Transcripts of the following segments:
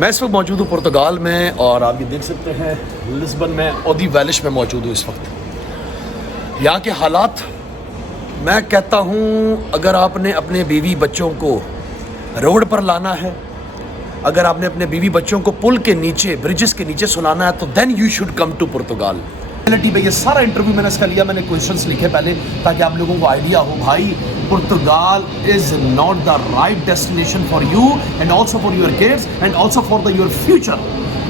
मैं इस वक्त मौजूद हूँ पुर्तगाल में और आप ये देख सकते हैं लिस्बन में ओदी वैलिश में मौजूद हूँ इस वक्त। यहाँ के हालात, मैं कहता हूँ अगर आपने अपने बीवी बच्चों को रोड पर लाना है, अगर आपने अपने बीवी बच्चों को पुल के नीचे, ब्रिजेस के नीचे सुलाना है, तो then you should come to Portugal. पे ये सारा इंटरव्यू मैंने इसका लिया, मैंने क्वेश्चंस लिखे पहले ताकि आप लोगों को आइडिया हो। भाई, Portugal is not the right destination for you and also for your kids and also for your future.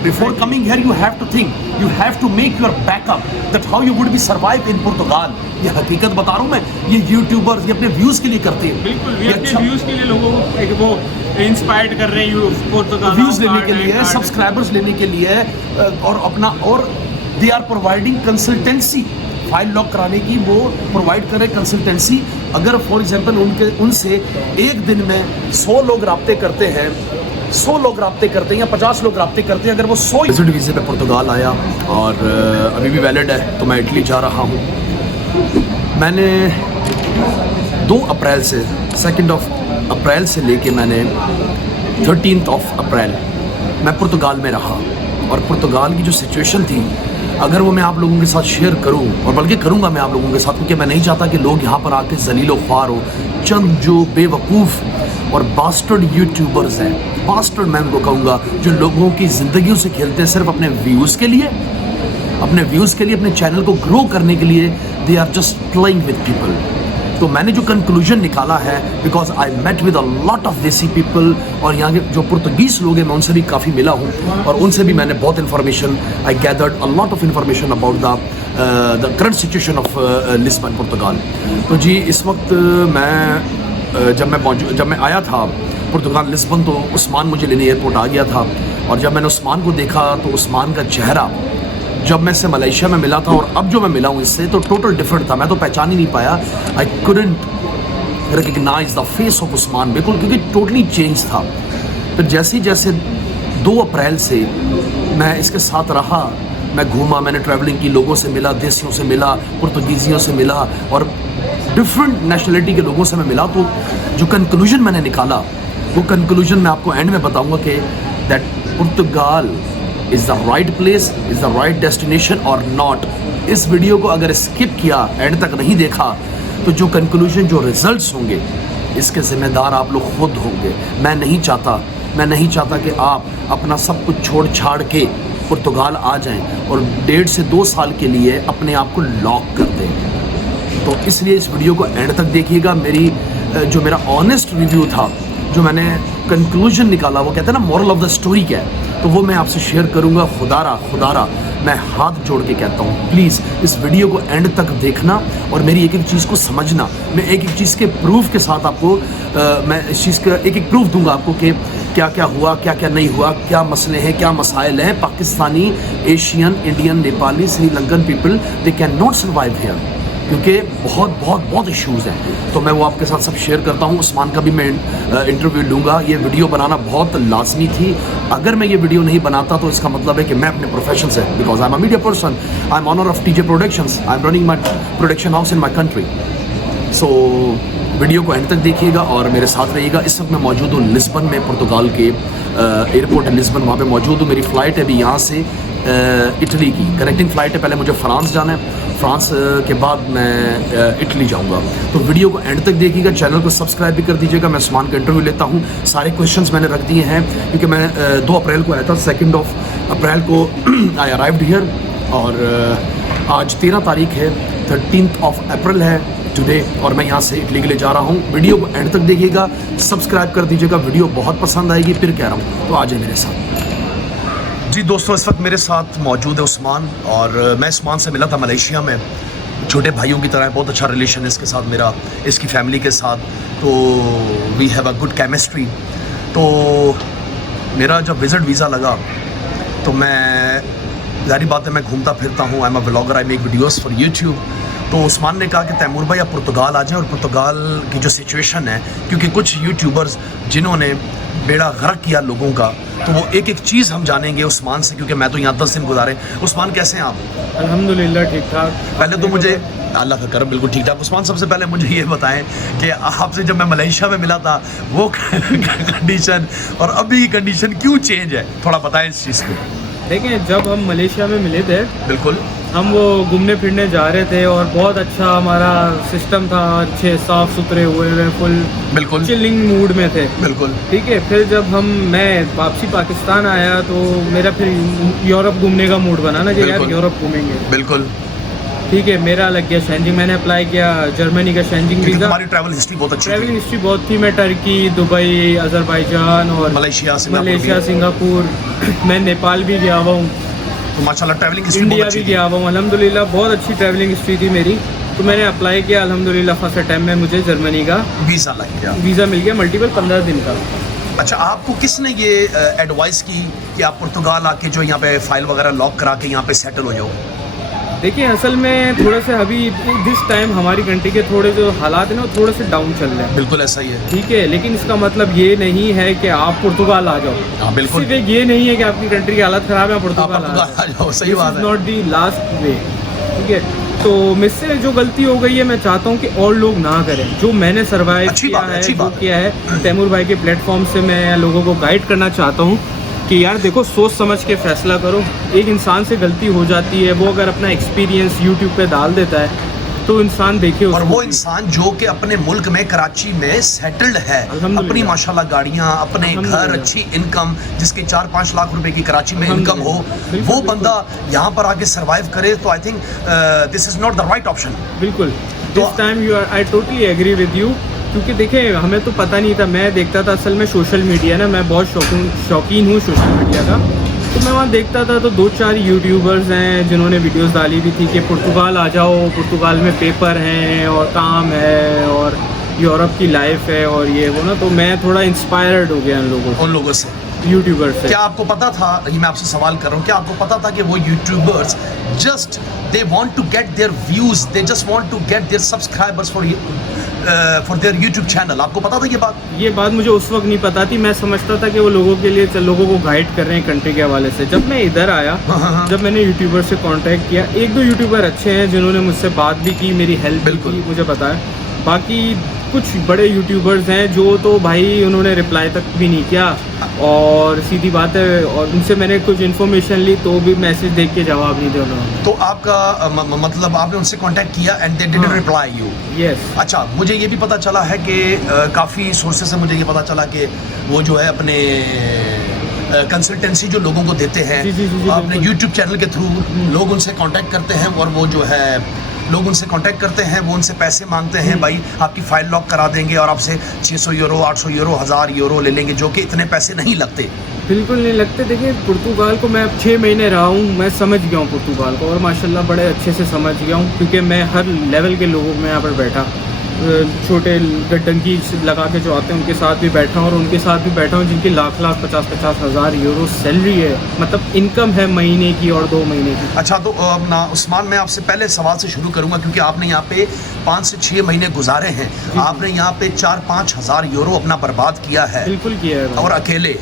Before coming here, you have to think, you have to make your backup that how you would be survive in Portugal। ये हकीकत बता रहा हूँ मैं। ये YouTubers ये अपने views के लिए करते हैं, बिल्कुल ये अपने व्यूज के लिए लोगों को वो इंस्पायर्ड कर रहे हैं, पुर्तगाल व्यूज लेने के लिए, सब्सक्राइबर्स लेने के लिए, और अपना, और they are providing consultancy, file lock कराने की वो प्रोवाइड करें कंसल्टेंसी। अगर फॉर एग्जांपल उनसे एक दिन में 100 लोग राब्ते करते हैं, 100 लोग राब्ते करते हैं या 50 लोग राब्ते करते हैं, अगर वो 100 विजिट वीज़े पे पुर्तगाल आया और अभी भी वैलिड है, तो मैं इटली जा रहा हूँ। मैंने 2 अप्रैल से 2 अप्रैल से लेके मैंने 13 अप्रैल मैं पुर्तगाल में रहा। और पुर्तगाल की जो सिचुएशन थी, अगर वो मैं आप लोगों के साथ शेयर करूं, और बल्कि करूंगा मैं आप लोगों के साथ, क्योंकि मैं नहीं चाहता कि लोग यहाँ पर आके ज़लीलो ख्वार हो। चंद जो बेवकूफ़ और बास्टर्ड यूट्यूबर्स हैं, बास्टर्ड मैं उनको कहूँगा, जो लोगों की ज़िंदगियों से खेलते हैं सिर्फ अपने व्यूज़ के लिए, अपने चैनल को ग्रो करने के लिए। They are just playing with people. तो मैंने जो कंक्लूजन निकाला है, because I met with a lot of desi people, और यहाँ के जो पुर्तगीज़ लोग हैं मैं उनसे भी काफ़ी मिला हूँ, और उनसे भी मैंने बहुत information, I gathered a lot of information about the current situation of Lisbon Portugal. तो जी इस वक्त जब मैं आया था पुर्तगाल लिस्बन, तो उस्मान मुझे लेने एयरपोर्ट आ गया था। और जब मैंने उस्मान को देखा तो उस्मान का चेहरा, जब मैं इससे मलेशिया में मिला था और अब जो मैं मिला हूँ इससे, तो टोटल डिफरेंट था। मैं तो पहचान ही नहीं पाया, I couldn't recognise the face of Usman, बिल्कुल, क्योंकि टोटली चेंज था। फिर जैसे 2 अप्रैल से मैं इसके साथ रहा, मैं घूमा, मैंने ट्रैवलिंग की, लोगों से मिला, देसियों से मिला, पुर्तगीजियों से मिला, और डिफरेंट नेशनलिटी के लोगों से मैं मिला। तो जो कंक्लूजन मैंने निकाला, वो कंक्लूजन मैं आपको एंड में बताऊंगा कि that Portugal is the right place, is the right destination और नॉट। इस वीडियो को अगर स्किप किया, एंड तक नहीं देखा, तो जो कंक्लूजन, जो रिजल्ट्स होंगे, इसके ज़िम्मेदार आप लोग खुद होंगे। मैं नहीं चाहता कि आप अपना सब कुछ छोड़ छाड़ के पुर्तगाल आ जाएं और 1.5 से 2 साल के लिए अपने आप को लॉक कर दें। तो इसलिए इस वीडियो को एंड तक देखिएगा। जो मेरा ऑनेस्ट रिव्यू था, जो मैंने कंक्लूजन निकाला, वो कहते हैं ना मोरल ऑफ द स्टोरी क्या है, तो वो मैं आपसे शेयर करूंगा। खुदारा मैं हाथ जोड़ के कहता हूँ, प्लीज़ इस वीडियो को एंड तक देखना और मेरी एक चीज़ को समझना। मैं एक चीज़ के प्रूफ के साथ आपको मैं इस चीज़ का एक प्रूफ दूंगा आपको कि क्या क्या हुआ, क्या क्या नहीं हुआ, क्या मसले हैं, क्या मसाइल हैं। Pakistani, Asian, Indian, Nepali, Sri Lankan people, they can not survive here, क्योंकि बहुत इश्यूज़ हैं। तो मैं वो आपके साथ सब शेयर करता हूँ। उस्मान का भी मैं इंटरव्यू लूँगा। ये वीडियो बनाना बहुत लाजमी थी। अगर मैं ये वीडियो नहीं बनाता तो इसका मतलब है कि मैं अपने प्रोफेशन से, because I am a media person, I am owner of TJ productions, I am running my production house in my country. So video को एंड तक देखिएगा और मेरे साथ रहिएगा। इस वक्त मैं मौजूद हूँ लिस्बन में, पुर्तगाल के एयरपोर्ट है लिस्बन, वहाँ पे मौजूद हूँ। मेरी फ़्लाइट है अभी यहाँ से इटली की कनेक्टिंग फ़्लाइट है। पहले मुझे फ्रांस जाना है, फ्रांस के बाद मैं इटली जाऊंगा। तो वीडियो को एंड तक देखिएगा, चैनल को सब्सक्राइब भी कर दीजिएगा। मैं उस्मान का इंटरव्यू लेता हूँ, सारे क्वेश्चंस मैंने रख दिए हैं, क्योंकि मैं 2 अप्रैल को आया था, 2 अप्रैल को आई अराइव्ड हियर, और आज 13 तारीख है, 13 अप्रैल है टुडे, और मैं यहाँ से इटली के लिए जा रहा हूँ। वीडियो को एंड तक देखिएगा, सब्सक्राइब कर दीजिएगा, वीडियो बहुत पसंद आएगी। फिर कह रहा हूँ, तो आ जाए मेरे साथ। जी दोस्तों, इस वक्त मेरे साथ मौजूद है उस्मान, और मैं उस्मान से मिला था मलेशिया में। छोटे भाइयों की तरह बहुत अच्छा रिलेशन है इसके साथ मेरा, इसकी फैमिली के साथ। तो we have a good chemistry. तो मेरा जब विज़िट वीज़ा लगा, तो मैं, जाहिर बात है, मैं घूमता फिरता हूँ, आई am a vlogger, I make videos for YouTube. तो उस्मान ने कहा कि तैमूर भाई आप पुर्तगाल आ जाएं, और पुर्तगाल की जो सिचुएशन है, क्योंकि कुछ यूट्यूबर्स जिन्होंने बेड़ा गर्क किया लोगों का, तो वो एक चीज़ हम जानेंगे उस्मान से, क्योंकि मैं तो यहाँ 10 दिन गुजारे। उस्मान कैसे हैं आप? अल्हम्दुलिल्लाह ठीक ठाक। पहले तो मुझे अल्लाह का करम, बिल्कुल ठीक ठाक। उस्मान, सबसे पहले मुझे ये बताएं कि आपसे जब मैं मलेशिया में मिला था वो कंडीशन और अभी की कंडीशन क्यों चेंज है, थोड़ा बताएं इस चीज़ को। देखिए, जब हम मलेशिया में मिले थे, बिल्कुल, हम वो घूमने फिरने जा रहे थे और बहुत अच्छा हमारा सिस्टम था, अच्छे साफ़ सुथरे हुए फुल बिल्कुल चिलिंग मूड में थे। बिल्कुल ठीक है, फिर जब मैं वापसी पाकिस्तान आया तो मेरा फिर यूरोप घूमने का मूड बना ना कि यार बिल्कुल। यूरोप घूमेंगे। बिल्कुल, ठीक है, मेरा लग गया शेंजिंग, मैंने अप्लाई किया जर्मनी का शेंजिंग क्योंकि वीज़ा। हमारी ट्रैवल हिस्ट्री बहुत अच्छी ट्रैवलिंग थी। हिस्ट्री बहुत थी, मैं टर्की, दुबई, अज़रबैजान और मलेशिया, सिंगापुर मलेशिया, भी। सिंगापुर, मैं नेपाल भी गया हुआ हूँ, तो माशाल्लाह ट्रैवलिंग हिस्ट्री इंडिया बहुत भी अच्छी थी। गया हुआ हूँ। अल्हम्दुलिल्लाह बहुत अच्छी ट्रैवलिंग हिस्ट्री थी मेरी। तो मैंने अप्लाई किया, अल्हम्दुलिल्लाह फर्स्ट अटैम्प्ट में मुझे जर्मनी का वीज़ा लग गया। वीज़ा मिल गया, मल्टीपल 15 दिन का। अच्छा, आपको किसने ये एडवाइस की कि आप पुर्तगाल आके जो यहाँ पे फाइल वगैरह लॉक करा के यहाँ पे सेटल हो जाओ? देखिए, असल में थोड़ा से अभी दिस टाइम हमारी कंट्री के थोड़े जो हालात हैं ना वो थोड़े से डाउन चल रहे हैं। बिल्कुल ऐसा ही है। ठीक है, लेकिन इसका मतलब ये नहीं है कि आप पुर्तगाल आ जाओ। हाँ, बिल्कुल। सिर्फ एक ये नहीं है कि आपकी कंट्री की हालत खराब है, आप पुर्तगाल आ जाओ, सही बात है। Not the last way. ठीक है, तो मुझसे जो गलती हो गई है मैं चाहता हूँ कि और लोग ना करें। जो मैंने सर्वाइव अच्छी किया बात है, है, अच्छी जो बात है। किया है, तैमूर भाई के प्लेटफॉर्म से मैं लोगों को गाइड करना चाहता हूँ कि यार देखो, सोच समझ के फैसला करो। एक इंसान से गलती हो जाती है, वो अगर अपना एक्सपीरियंस यूट्यूब पे डाल देता है तो इंसान देखे और उसको। वो इंसान जो कि अपने मुल्क में कराची में सेटल्ड है, अल्हम्दुलिल्लाह। अपनी माशाल्लाह गाड़ियाँ, अपने घर, अल्हम्दुलिल्लाह। अच्छी इनकम, जिसकी 4-5 लाख रुपए की कराची में इनकम हो, बिल्कुल, वो बिल्कुल। बंदा यहाँ पर आके सरवाइव करे, तो I think this is not the right option. बिल्कुल, तो- this time you are, I totally agree with you. क्योंकि देखिए, हमें तो पता नहीं था, मैं देखता था असल में सोशल मीडिया ना, मैं बहुत शौकीन हूँ सोशल मीडिया का। तो मैं वहाँ देखता था तो 2-4 यूट्यूबर्स हैं जिन्होंने वीडियोस डाली भी थी कि पुर्तगाल आ जाओ, पुर्तगाल में पेपर हैं और काम है और यूरोप की लाइफ है और ये वो ना। तो मैं थोड़ा इंस्पायर्ड हो गया उन लोगों से। यूट्यूबर से। क्या आपको पता था, ये मैं आपसे सवाल कर रहा हूँ, क्या आपको पता था कि वो YouTubers just they want to get their views, they just want to get their subscribers for their YouTube channel? आपको पता था ये बात? मुझे उस वक्त नहीं पता थी। मैं समझता था कि वो लोगों के लिए, लोगों को गाइड कर रहे हैं कंट्री के हवाले से। जब मैं इधर आया, जब मैंने यूट्यूबर से कांटेक्ट किया, 1-2 यूट्यूबर अच्छे हैं जिन्होंने मुझसे बात भी की, मेरी हेल्प भी बिल्कुल। की, मुझे बताया। बाकी कुछ बड़े यूट्यूबर्स हैं जो तो भाई उन्होंने रिप्लाई तक भी नहीं किया, और सीधी बात है, और उनसे मैंने कुछ इन्फॉर्मेशन ली तो भी मैसेज देख के जवाब नहीं दिया उन्होंने। तो आपका मतलब आपने उनसे कांटेक्ट किया and they didn't reply you? Yes. अच्छा, मुझे ये भी पता चला है कि काफ़ी सोर्सेस से मुझे ये पता चला कि वो जो है अपने कंसल्टेंसी जो लोगों को देते हैं, जी, अपने बिल्कुल। यूट्यूब चैनल के थ्रू लोग उनसे कांटेक्ट करते हैं, और वो जो है लोग उनसे कांटेक्ट करते हैं, वो उनसे पैसे मांगते हैं, भाई आपकी फ़ाइल लॉक करा देंगे और आपसे 600 यूरो, 800 यूरो, 1000 यूरो ले लेंगे, जो कि इतने पैसे नहीं लगते। बिल्कुल नहीं लगते। देखिए, पुर्तगाल को मैं 6 महीने रहा हूँ, मैं समझ गया हूँ पुर्तगाल को, और माशाल्लाह बड़े अच्छे से समझ गया हूँ, क्योंकि मैं हर लेवल के लोगों में यहाँ पर बैठा, छोटे डंकी लगा के जो आते हैं उनके साथ भी बैठा हूँ, और उनके साथ भी बैठा हूँ जिनकी लाख 50-50 हज़ार यूरो सैलरी है, मतलब इनकम है महीने की और 2 महीने की। अच्छा, तो ना उस्मान, मैं आपसे पहले सवाल से शुरू करूंगा, क्योंकि आपने यहाँ पे 5 से 6 महीने गुजारे हैं, आपने यहाँ पे 4-5 हज़ार यूरो अपना बर्बाद किया है। बिल्कुल किया है और अकेले।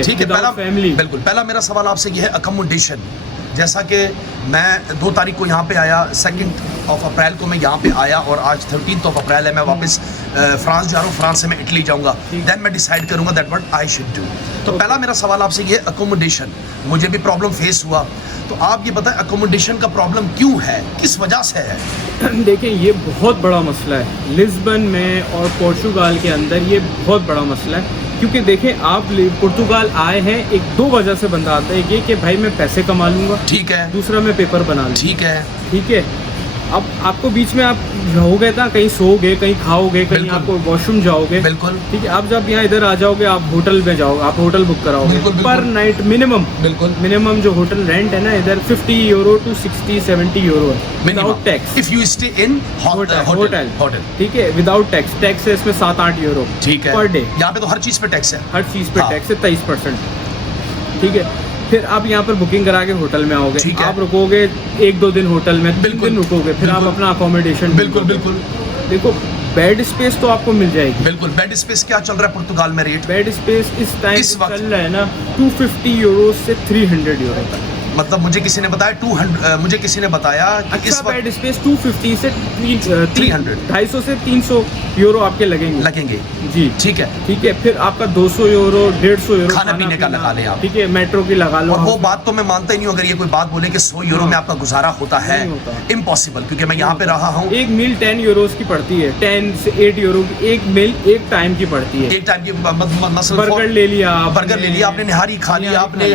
ठीक है, पहला फैमिली। बिल्कुल, पहला मेरा सवाल आपसे ये है अकोमोडेशन। जैसा कि मैं 2 तारीख को यहाँ पे आया, 2 अप्रैल को मैं यहाँ पे आया, और आज 13 अप्रैल है, मैं वापस फ्रांस जा रहा हूँ, फ्रांस से मैं इटली जाऊँगा, देन मैं डिसाइड करूँगा that what I should do. तो पहला मेरा सवाल आपसे ये है अकोमोडेशन। मुझे भी प्रॉब्लम फेस हुआ, तो आप ये बताएं अकोमोडेशन का प्रॉब्लम क्यों है, किस वजह से है? देखिए, ये बहुत बड़ा मसला है लिस्बन में और पोर्चुगाल के अंदर, ये बहुत बड़ा मसला है। क्योंकि देखें, आप पुर्तगाल आए हैं, 1-2 वजह से बंदा आता है। एक ये कि भाई मैं पैसे कमा लूँगा, ठीक है, दूसरा मैं पेपर बना लूँगा, ठीक है, ठीक है। अब आपको बीच में आप रहोगे ना, कहीं सोओगे, कहीं खाओगे, कहीं बिल्कुल। आपको वॉशरूम जाओगे, बिल्कुल, ठीक है। आप जब यहाँ इधर आ जाओगे, आप होटल में जाओगे, आप होटल बुक कराओगे, बिल्कुल, बिल्कुल। पर नाइट मिनिमम जो होटल रेंट है ना इधर 50 यूरो to 60-70 यूरो है, without tax. If you stay in hotel, ठीक है, विदाउट टैक्स। टैक्स है इसमें 7-8 यूरो ठीक है, पर डे। यहाँ पे तो हर चीज़ पे टैक्स है, हर चीज़ पे हाँ। टैक्स है 23%, ठीक है। फिर आप यहाँ पर बुकिंग करा के होटल में आओगे, ठीक है। आप रुकोगे 1-2 दिन होटल में, 3 बिल्कुल, दिन रुकोगे, फिर आप बिल्कुल। अपना अकोमोडेशन, बिल्कुल, देखो बेड स्पेस तो आपको मिल जाएगी। बिल्कुल। बेड स्पेस क्या चल रहा है पुर्तगाल में रेट? बेड स्पेस इस टाइम इस वक्त? चल रहा है ना 250 यूरो से 300 यूरो तक। मतलब मुझे किसी ने बताया 200, मुझे किसी ने बताया कि इस अच्छा वक्त बेड स्पेस 250 से 300 250 से 300 यूरो आपके लगेंगे जी। ठीक है। ठीक है, फिर आपका 200 यूरो 150 यूरो खाना पीने का लगा लें आप। ठीक है, मेट्रो की लगा लो। और वो बात तो मैं मानता ही नहीं हूँ, अगर ये कोई बात बोले कि 100 यूरो में आपका गुजारा होता है, नहीं होता। इम्पॉसिबल, क्योंकि मैं यहाँ पे रहा हूँ। एक मील 10 यूरोस की पड़ती है, 10 से 8 यूरो की एक मील एक टाइम की पड़ती है। एक टाइम की मसल बर्गर ले लिया आपने, बर्गर ले लिया आपने, निहारी खा लिया आपने,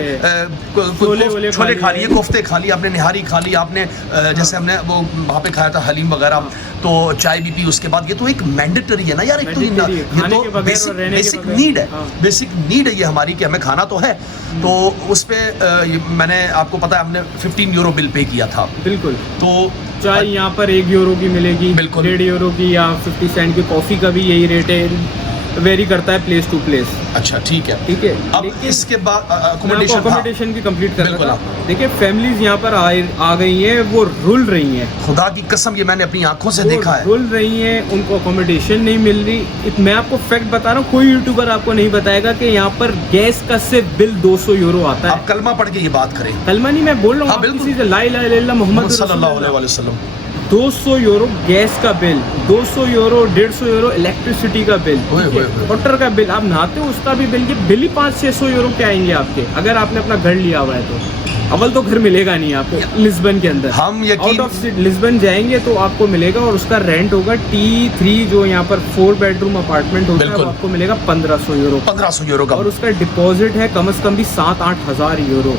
छोले खा लिए, कोफ्ते खा लिए आपने, निहारी खा ली आपने, जैसे हमने वो वहाँ पे खाया था हलीम वगैरह, तो चाय भी पी उसके बाद। ये तो एक मैंडेटरी है ना यार, एक तो ये तो बेसिक नीड है, बेसिक नीड है ये हमारी, कि हमें खाना तो है। तो उस पे मैंने, आपको पता है, हमने 15 यूरो बिल पे किया था। बिल्कुल। तो चाय यहाँ पर 1 यूरो की मिलेगी, बिल्कुल 1.5 यूरो की या 50 सेंट की। कॉफ़ी का भी यही रेट है, वेरी करता है प्लेस टू प्लेस। अच्छा ठीक है। ठीक है, अब इसके बाद अकोमोडेशन की कंप्लीट कर बिल्कुल। रहा था। देखिए फैमिलीज यहाँ पर आ गई हैं, वो रुल रही हैं, खुदा की कसम ये मैंने अपनी आंखों से वो देखा है। रुल रही हैं, उनको अकोमोडेशन नहीं मिल रही। मैं आपको फैक्ट बता रहा हूँ, कोई यूट्यूबर आपको नहीं बताएगा कि यहाँ पर गैस का सिर्फ बिल 200 यूरो आता है। आप कलमा पढ़ के ये बात करें। कलमा नहीं, मैं बोल रहा हूँ, हाँ, बिल्कुल। किसी से ला इलाहा इल्लल्लाह मोहम्मद सल्लल्लाहु अलैहि वसल्लम। 200 यूरो गैस का बिल, 200 यूरो 150 यूरो इलेक्ट्रिसिटी का बिल, वाटर का बिल, आप नहाते हो उसका भी बिल, ये बिल ही 500-600 यूरो के आएंगे आपके, अगर आपने अपना घर लिया हुआ है तो। अव्वल तो घर मिलेगा नहीं आपको लिस्बन के अंदर, हम आउट ऑफ लिस्बन जाएंगे तो आपको मिलेगा, और उसका रेंट होगा T3, जो यहाँ पर 4 बेडरूम अपार्टमेंट होता है, वो आपको मिलेगा 1500 यूरो, 1500 यूरो का, और उसका डिपॉजिट है कम से कम भी 7-8 हज़ार यूरो,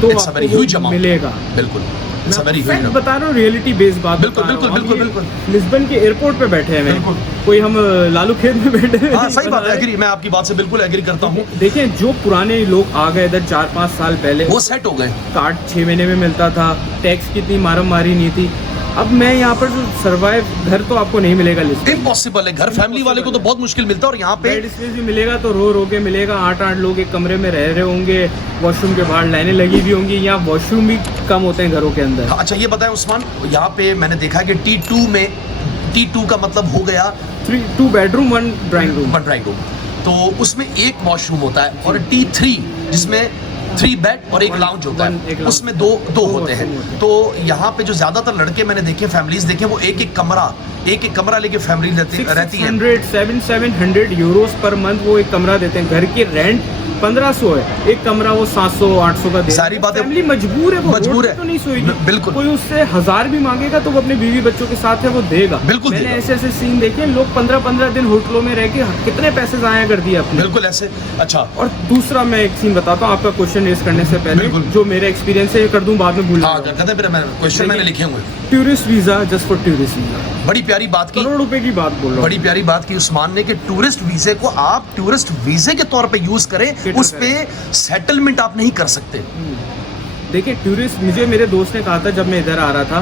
तो आपको मिलेगा। बिल्कुल मैं बता रहा हूँ, रियलिटी बेस्ड बात। बिल्कुल। लिस्बन के एयरपोर्ट पे बैठे हैं, कोई हम लालू खेत में बैठे हैं। हाँ, सही बात है, एग्री, मैं आपकी बात से बिल्कुल एग्री करता हूँ। देखिए जो पुराने लोग आ गए इधर 4-5 साल पहले, वो सेट हो गए। कार्ड 6 महीने में मिलता था, टैक्स की इतनी मारम मारी नहीं थी। अब मैं यहाँ पर जो सर्वाइव, घर तो आपको नहीं मिलेगा, इम्पॉसिबल है, घर फैमिली वाले को तो बहुत मुश्किल मिलता है। और यहाँ पे बेड स्पेस भी मिलेगा तो रो के मिलेगा, 8-8 लोग एक कमरे में रह रहे होंगे, वॉशरूम के बाहर लाइनें लगी हुई होंगी, यहाँ वॉशरूम भी कम होते हैं घरों के अंदर। हाँ, अच्छा ये बताएं उस्मान, यहाँ पे मैंने देखा है कि T2 का मतलब हो गया 2 बेडरूम 1 ड्राइंग रूम, तो उसमें एक वॉशरूम होता है, और T3 जिसमें 3 बेड और एक लाउंज होता है, उसमें दो होते हैं। तो यहाँ पे जो ज्यादातर लड़के मैंने देखे, फैमिलीज देखे, वो एक कमरा लेके फैमिली रहती है। 700 यूरोस पर मंथ वो एक कमरा देते हैं। घर की रेंट 1500 है, एक कमरा वो 700-800 का दे। सारी बातें फैमिली मजबूर है, वो मजबूर है, तो नहीं सोएगी। बिल्कुल। कोई उससे 1000 भी मांगेगा तो वो अपने बीवी बच्चों के साथ है, वो देगा। बिल्कुल। मैंने ऐसे सीन देखे, लोग 15-15 दिन होटलों में रह के कितने पैसे ज़ाया कर दिए अपने। बिल्कुल ऐसे। अच्छा, और दूसरा मैं एक सीन बताता हूँ आपका क्वेश्चन रेज करने से पहले, जो मेरे एक्सपीरियंस है कर दूं, बाद में भूल क्वेश्चन मैंने लिखे हुए। Tourist visa, just for tourist visa, बड़ी प्यारी बात की, करोड़ रुपए की बात बोल रहा हूँ, बड़ी प्यारी बात की उस्मान ने, कि टूरिस्ट वीजे को आप टूरिस्ट वीजे के तौर पे यूज करें, उस पे सेटलमेंट आप नहीं कर सकते। देखिए टूरिस्ट, मुझे मेरे दोस्त ने कहा था जब मैं इधर आ रहा था,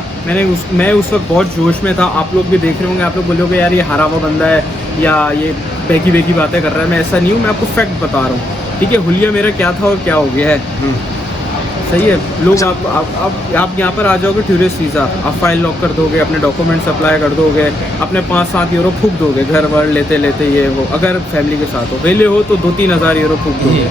मैं उस वक्त बहुत जोश में था। आप लोग भी देख रहे होंगे, आप लोग बोलोगे यार ये हरा हुआ बंदा है या ये बेकी बातें कर रहा है। मैं ऐसा नहीं हूँ, मैं आपको फैक्ट बता रहा हूँ, ठीक है। हुलिया मेरा क्या था और क्या हो गया है, सही है। लोग आप यहाँ पर आ जाओगे टूरिस्ट वीज़ा, आप फाइल लॉक कर दोगे, अपने डॉक्यूमेंट्स अप्लाई कर दोगे, अपने 5-7 यूरो फूक दोगे घर वर लेते ये वो। अगर फैमिली के साथ हो, वेले हो तो 2-3 हज़ार यूरो फूक दोगे।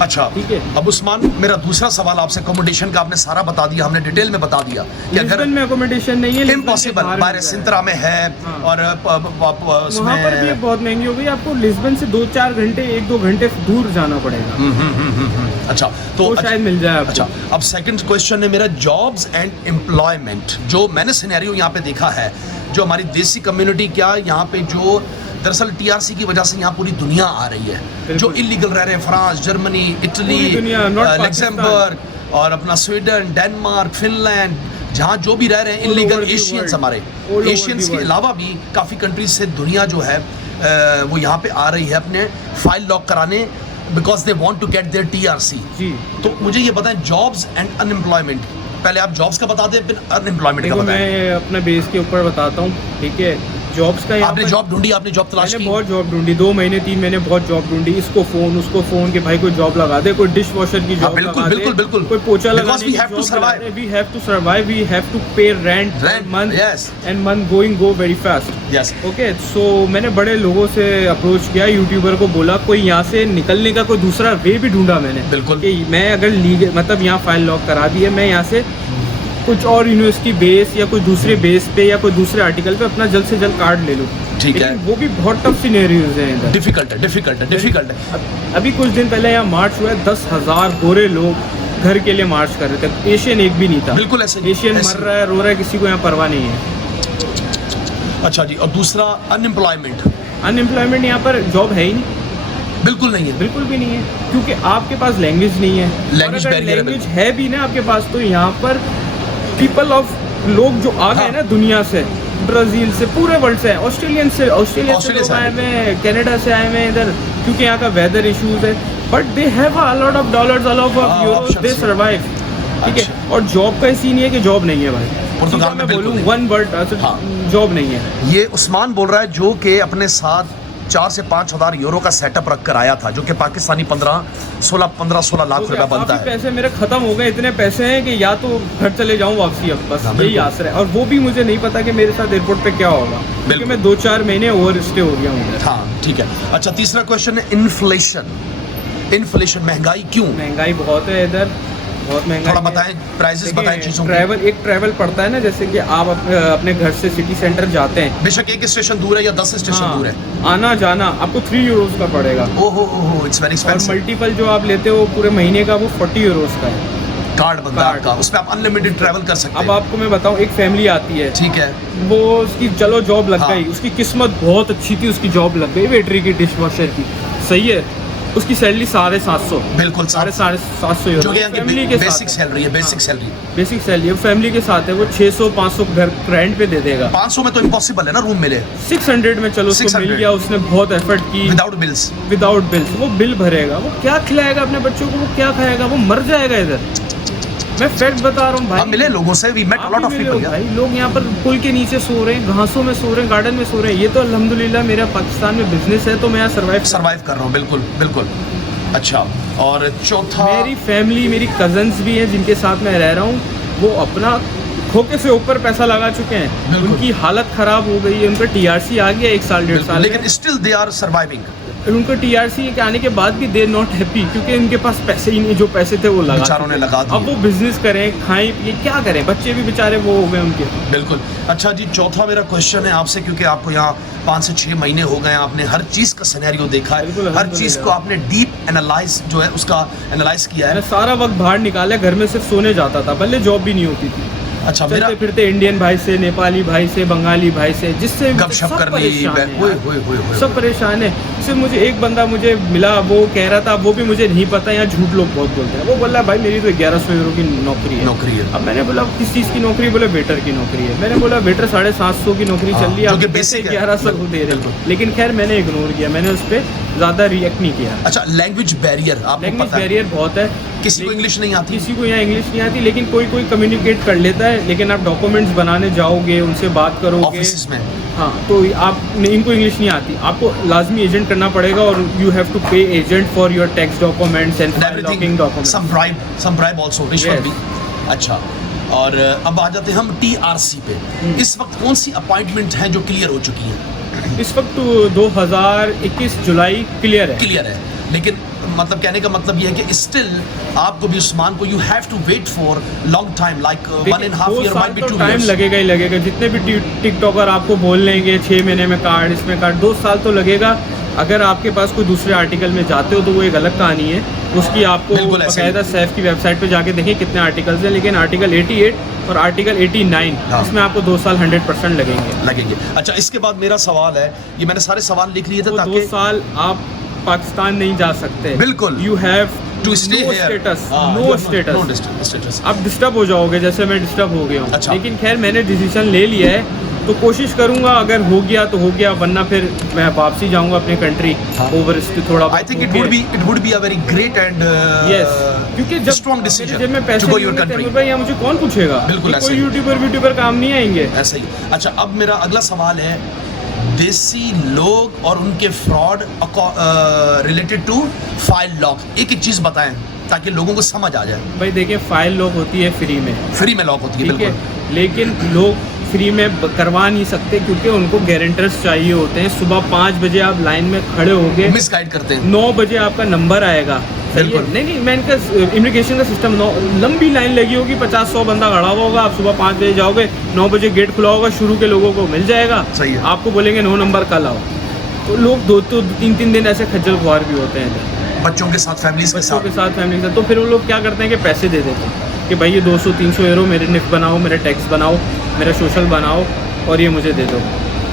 अच्छा ठीक है। अब उस्मान, मेरा दूसरा सवाल आपसे, अकोमोडेशन का आपने सारा बता दिया, हमने डिटेल में बता दिया कि अगर में अकोमोडेशन नहीं है, इम्पॉसिबल, बाहर सिंत्रा में है, और वहाँ पर भी बहुत महंगी हो गई, आपको लिस्बन से 2-4 घंटे 1-2 घंटे दूर जाना पड़ेगा। अच्छा, तो शायद मिल जाए आपको। अच्छा, अब सेकंड क्वेश्चन है मेरा, जॉब्स एंड एम्प्लॉयमेंट। जो मैंने सिनेरियो यहाँ पे देखा है, जो हमारी देसी कम्युनिटी, क्या यहाँ पे जो दरअसल TRC की वजह से यहाँ पूरी दुनिया आ रही है, जो इलीगल रह रहे हैं, फ्रांस, जर्मनी, इटली, लक्समबर्ग और अपना स्वीडन, डेनमार्क, फिनलैंड, जहाँ जो भी रह रहे हैं इलीगल एशियंस, हमारे एशियंस के अलावा भी काफ़ी कंट्रीज से दुनिया जो है वो यहाँ पे आ रही है अपने फाइल लॉक कराने, because they want to get their TRC। तो मुझे ये बताएं, जॉब्स एंड अनएम्प्लॉयमेंट, पहले आप जॉब्स का बता दें, फिर अनएम्प्लॉयमेंट का बताएं। मैं अपने बेस के ऊपर बताता हूँ, ठीक है। जॉब्स का यहाँ आपने पर जॉब ढूंढी, आपने जॉब तलाश मैंने की? बहुत जॉब ढूंढी, 2 महीने 3 महीने बहुत जॉब ढूंढी, इसको फोन उसको फोन कि भाई कोई जॉब लगा दे, कोई डिश वॉशर की जॉब बिल्कुल, लगा दे, बिल्कुल, बिल्कुल। कोई पोछा Because लगाने we की have to जॉब survive. लगा दे। We have to survive, we have to pay rent Rent, month yes. and month go very fast. Yes. Okay so मैंने बड़े लोगों से अप्रोच किया, यूट्यूबर को बोला कोई यहाँ से निकलने का कोई दूसरा वे भी ढूंढा मैंने। बिल्कुल। कि मैं अगर लीगल मतलब यहाँ फाइल लॉक करा दी है, मैं यहाँ से कुछ और यूनिवर्सिटी बेस या कोई दूसरे बेस पे या कोई दूसरे आर्टिकल पे अपना जल्द से जल्द कार्ड ले लूँ। ठीक है। लेकिन वो भी बहुत टफ सिनेरियोज हैं इधर। डिफिकल्ट है। अभी कुछ दिन पहले यहाँ मार्च हुआ है, 10,000 गोरे लोग घर के लिए मार्च कर रहे थे, एशियन एक भी नहीं था। बिल्कुल ऐसे एशियन ऐसे। मर रहा है, रो रहा है, किसी को यहाँ परवाह नहीं है। अच्छा जी, और दूसरा अनएम्प्लॉयमेंट यहाँ पर जॉब है ही नहीं, बिल्कुल नहीं है। बिल्कुल भी नहीं है, क्योंकि आपके पास लैंग्वेज नहीं है। Language barrier है लैंग्वेज है भी ना आपके पास, तो यहाँ पर पीपल ऑफ लोग जो आ गए हाँ। ना दुनिया से, ब्राज़ील से, पूरे वर्ल्ड से, ऑस्ट्रेलिया से ऑस्ट्रेलिया लोग से आए हुए हैं, कनाडा से आए हुए हैं इधर, क्योंकि यहाँ का वेदर इश्यूज है, but they have a lot of dollars, a lot of Euros, options दे है। सर्वाइव। ठीक है, अच्छा। और जॉब का सीन ये है कि जॉब नहीं है भाई। पुर्तगाल सीधा में मैं बिल्कुल बोलूँ नहीं। वन वर्ड, हाँ। जॉब नहीं है। ये उस्मान बोल रहा है जो कि अपने साथ 4 से 5 हज़ार यूरो का सेटअप रख कर आया था, जो कि पाकिस्तानी 15-16 लाख रुपया बनता है। पैसे मेरे खत्म हो गए, इतने पैसे हैं कि या तो घर चले जाऊं वापसी, अब बस हाँ, यही बिल्कुल। आसरा है। और वो भी मुझे नहीं पता कि मेरे साथ एयरपोर्ट पे क्या होगा, क्योंकि बिल्कुल। मैं 2-4 महीने ओवर स्टे हो गया हूँ। हाँ ठीक है। अच्छा, तीसरा क्वेश्चन है इन्फ्लेशन, महंगाई क्यों? महंगाई बहुत है इधर, बहुत महंगाई थोड़ा है। बताएं, प्राइसेस बताएं चीज़ों के। ट्रैवल पड़ता है ना, जैसे कि आप अपने घर से सिटी सेंटर जाते हैं, बेशक एक स्टेशन दूर है या 10 स्टेशन दूर है, आना जाना आपको 3 यूरोज का पड़ेगा। ओहो, इट्स वेरी और एक्सपेंसिव। मल्टीपल जो आप लेते हो पूरे महीने का, वो 40 यूरोज का है। कार्ड बनता है कार्ड। आपका, उस पर आप अनलिमिटेड ट्रैवल कर सकते अब हैं। आपको मैं बताऊं, एक फैमिली आती है, ठीक है। वो उसकी चलो जॉब लग हाँ। गई, उसकी किस्मत बहुत अच्छी थी, उसकी जॉब लग गई वेटरी की, डिश वॉशर की, सही है, उसकी सैलरी 750, बिल्कुल, 750 यूरो, जो कि यहाँ फैमिली की के बेसिक साथ सैलरी है, हाँ। Basic salary. बेसिक सैलरी है, फैमिली के साथ है, वो 600-500 घर रेंट पे दे देगा। 500 में तो इम्पॉसिबल है ना रूम मिले 600 में चलो उसको 600 मिल गया, उसने बहुत एफर्ट की विदाउट बिल्स। विदाउट बिल्स, वो बिल भरेगा, वो क्या खिलाएगा अपने बच्चों को, वो क्या खाएगा, वो मर जाएगा इधर। मैं फैक्ट बता रहा हूँ भाई, हम मिले लोगों से, वी मेट अ आप लॉट भी ऑफ मिले पीपल हो भाई, लोग यहाँ पर पुल के नीचे सो रहे हैं, घासों में सो रहे हैं, गार्डन में सो रहे हैं। ये तो अल्हम्दुलिल्लाह मेरा पाकिस्तान में बिजनेस है, तो मैं यहाँ सर्वाइव कर रहा हूँ। बिल्कुल। अच्छा, और चौथा, मेरी फैमिली, मेरी कजन्स भी हैं जिनके साथ मैं रह रहा हूँ, वो अपना खोके से ऊपर पैसा लगा चुके हैं, बिल्कुल। उनकी हालत ख़राब हो गई है, उनका TRC आ गया 1 साल 1.5 साल, लेकिन स्टिल दे आर सर्वाइविंग। उनको TRC के आने के बाद भी दे नॉट हैप्पी, क्योंकि उनके पास पैसे ही नहीं, जो पैसे थे वो लगा बेचारों ने लगा दिए। अब वो बिजनेस करें, खाएं पिए, क्या करें, बच्चे भी बेचारे वो हो गए उनके। बिल्कुल। अच्छा जी, चौथा मेरा क्वेश्चन है आपसे, क्योंकि आपको यहाँ 5 से 6 महीने हो गए, आपने हर चीज़ का सिनेरियो देखा है, बिल्कुल, हर चीज़ को आपने डीप एनालाइज जो है उसका एनालाइज किया मैंने है। सारा वक्त बाहर निकाला, घर में सिर्फ सोने जाता था, पहले जॉब भी नहीं होती थी। अच्छा, मेरा चलते फिरते इंडियन भाई से, नेपाली भाई से, बंगाली भाई से, जिससे भी गपशप सब करनी, परेशान हैं ओए, यार। ओए, ओए, ओए। सब परेशान है। सिर्फ मुझे एक बंदा मुझे मिला, वो कह रहा था, वो भी मुझे नहीं पता, यहाँ झूठ लोग बहुत बोलते हैं, वो बोल रहा भाई मेरी तो 1100 यूरो की नौकरी है। अब मैंने बोला किस चीज़ की नौकरी, बोले वेटर की नौकरी है। मैंने बोला वेटर 750 की नौकरी चल रही है, जो कि आप basic है। 1100 दे रहे हो। लेकिन खैर मैंने इग्नोर किया, मैंने उस पर ज़्यादा रिएक्ट नहीं किया। अच्छा, लैंग्वेज बैरियर आपको लैंग्वेज पता है, बैरियर बहुत है, किसी को इंग्लिश नहीं आती। किसी को यहाँ इंग्लिश नहीं आती, लेकिन कोई कम्युनिकेट कर लेता है। लेकिन आप डॉक्यूमेंट्स बनाने जाओगे, उनसे बात करोगे ऑफिस में, हाँ, तो आप इनको इंग्लिश नहीं आती, आपको लाजमी एजेंट करना पड़ेगा, और you have to pay agent for your tax documents and locking documents, some bribe also, रिश्वत भी। अच्छा, और अब आ जाते हैं हम TRC पे। इस वक्त कौन सी अपॉइंटमेंट हैं जो क्लियर हो चुकी हैं? इस वक्त 2021 जुलाई क्लियर है, लेकिन मतलब कहने का मतलब ये है कि स्टिल आपको भी उस्मान को you have to wait for long time, like 1.5 year, might be 2 time years. लगेगा ही लगेगा। जितने भी टिकटॉकर आपको बोल लेंगे 6 महीने में कार्ड, इसमें कार्ड, 2 साल तो लगेगा। अगर आपके पास कोई दूसरे आर्टिकल में जाते हो तो वो एक अलग कहानी है, उसकी आपको बिल्कुल ऐसे ही। बाकायदा सैफ की वेबसाइट पे जाके देखें कितने आर्टिकल्स हैं। लेकिन आर्टिकल 88 और आर्टिकल 89 हाँ। इसमें आपको 2 साल 100% लगेंगे। अच्छा, इसके बाद मेरा सवाल है, ये मैंने सारे सवाल लिख लिए थे वो 2 ताकि साल आप पाकिस्तान नहीं जा सकते। बिल्कुल। You have to stay no here, status, no no status. Status. आप डिस्टर्ब हो जाओगे, जैसे मैं डिस्टर्ब हो गया हूँ। अच्छा। लेकिन खैर मैंने डिसीजन ले लिया है, तो कोशिश करूंगा, अगर हो गया तो हो गया, वरना फिर मैं वापसी जाऊंगा अपनी कंट्री। हाँ। ओवर थोड़ा I think it would be a very great and yes, क्योंकि जब स्ट्रॉन्ग जब डिसीजन मैं पैसे टू गो नहीं योर होंगे, कंट्री। तैमूर भाई यहाँ मुझे कौन पूछेगा? बिल्कुल कि ऐसे कोई ही। यूट्यूबर काम नहीं आएंगे। ऐसा ही। अच्छा, अब मेरा अगला सवाल है देसी लोग और उनके fraud related to file lock, एक एक चीज़ बताएं ताकि लोगों को समझ आ जाए। भाई देखिए, फाइल लॉक होती है फ्री में लॉक होती है, ठीक है, बिल्कुल। लेकिन लोग फ्री में करवा नहीं सकते क्योंकि उनको गारंटर्स चाहिए होते हैं। सुबह 5 बजे आप लाइन में खड़े होगे, मिसगाइड करते हैं। 9 बजे आपका नंबर आएगा, सही है? बिल्कुल। नहीं, मैं इनका इमिग्रेशन का सिस्टम, लंबी लाइन लगी होगी, 50-100 बंदा खड़ा हुआ होगा। आप सुबह 5 बजे जाओगे, 9 बजे गेट खुला होगा, शुरू के लोगों को मिल जाएगा। सही है। आपको बोलेंगे 9 नंबर कल आओ। तो लोग 2-3 दिन ऐसे खज्जल खुआर भी होते हैं, बच्चों के साथ, फैमिलीज के बच्चों के साथ। साथ, फैमिली के साथ। तो फिर वो लोग क्या करते हैं कि पैसे दे देते हैं कि भाई ये 200-300 यूरो मेरे निफ बनाओ, मेरे टैक्स बनाओ, मेरा सोशल बनाओ और ये मुझे दे दो,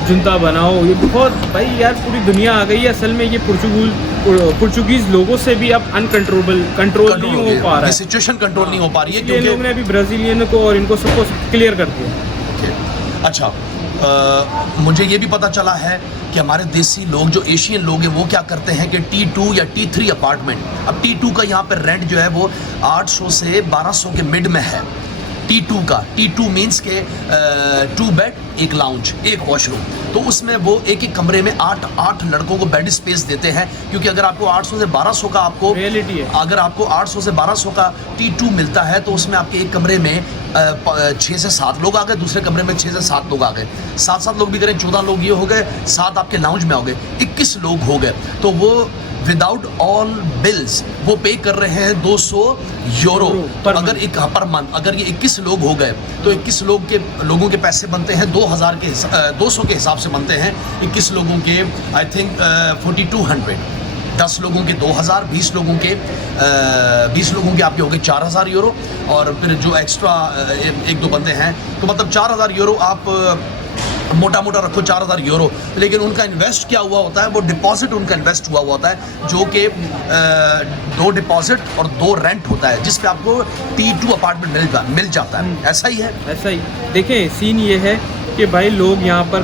जुनता बनाओ। ये बहुत, भाई यार पूरी दुनिया आ गई है असल में। ये पुर्तगालीज लोगों से भी अब कंट्रोल नहीं हो पा रहा है, सिचुएशन कंट्रोल नहीं हो पा रही है क्योंकि लोग ने अभी ब्राज़ीलियन को और इनको सबको क्लियर कर दिया। अच्छा, मुझे ये भी पता चला है कि हमारे देसी लोग, जो एशियन लोग हैं, वो क्या करते हैं कि T2 या T3 अपार्टमेंट, अब T2 का यहाँ पर रेंट जो है वो 800 से 1200 के मिड में है। T2 का, T2 मीन्स के 2 बेड, 1 लाउंज, 1 वॉशरूम। तो उसमें वो एक एक कमरे में 8 लड़कों को बेड स्पेस देते हैं, क्योंकि अगर आपको 800 से 1200 का आपको रियलिटी है, अगर आपको 800 से 1200 का T2 मिलता है तो उसमें आपके एक कमरे में 6 से 7 लोग आ गए, दूसरे कमरे में 6 से 7 लोग आ गए, 7 लोग भी करें 14 लोग ये हो गए, 7 आपके लाउंज में हो गए, 21 लोग हो गए। तो वो विदाउट ऑल बिल्स वो पे कर रहे हैं 200 यूरो अगर पर मंथ। अगर ये 21 लोग हो गए तो 21 लोगों के पैसे बनते हैं 200 के हिसाब से बनते हैं 21 लोगों के, आई थिंक 4200। 10 लोगों के 2000, 20 लोगों के आपके हो गए 4000 यूरो, और फिर जो एक्स्ट्रा 1-2 बंदे हैं तो मतलब 4000 यूरो आप मोटा रखो, 4000 यूरो। लेकिन उनका इन्वेस्ट क्या हुआ होता है, वो डिपॉजिट उनका इन्वेस्ट हुआ होता है, जो कि 2 डिपॉजिट और 2 रेंट होता है, जिस पे आपको T2 अपार्टमेंट मिल जाता है। ऐसा ही है, ऐसा ही। देखें, सीन ये है कि भाई लोग यहाँ पर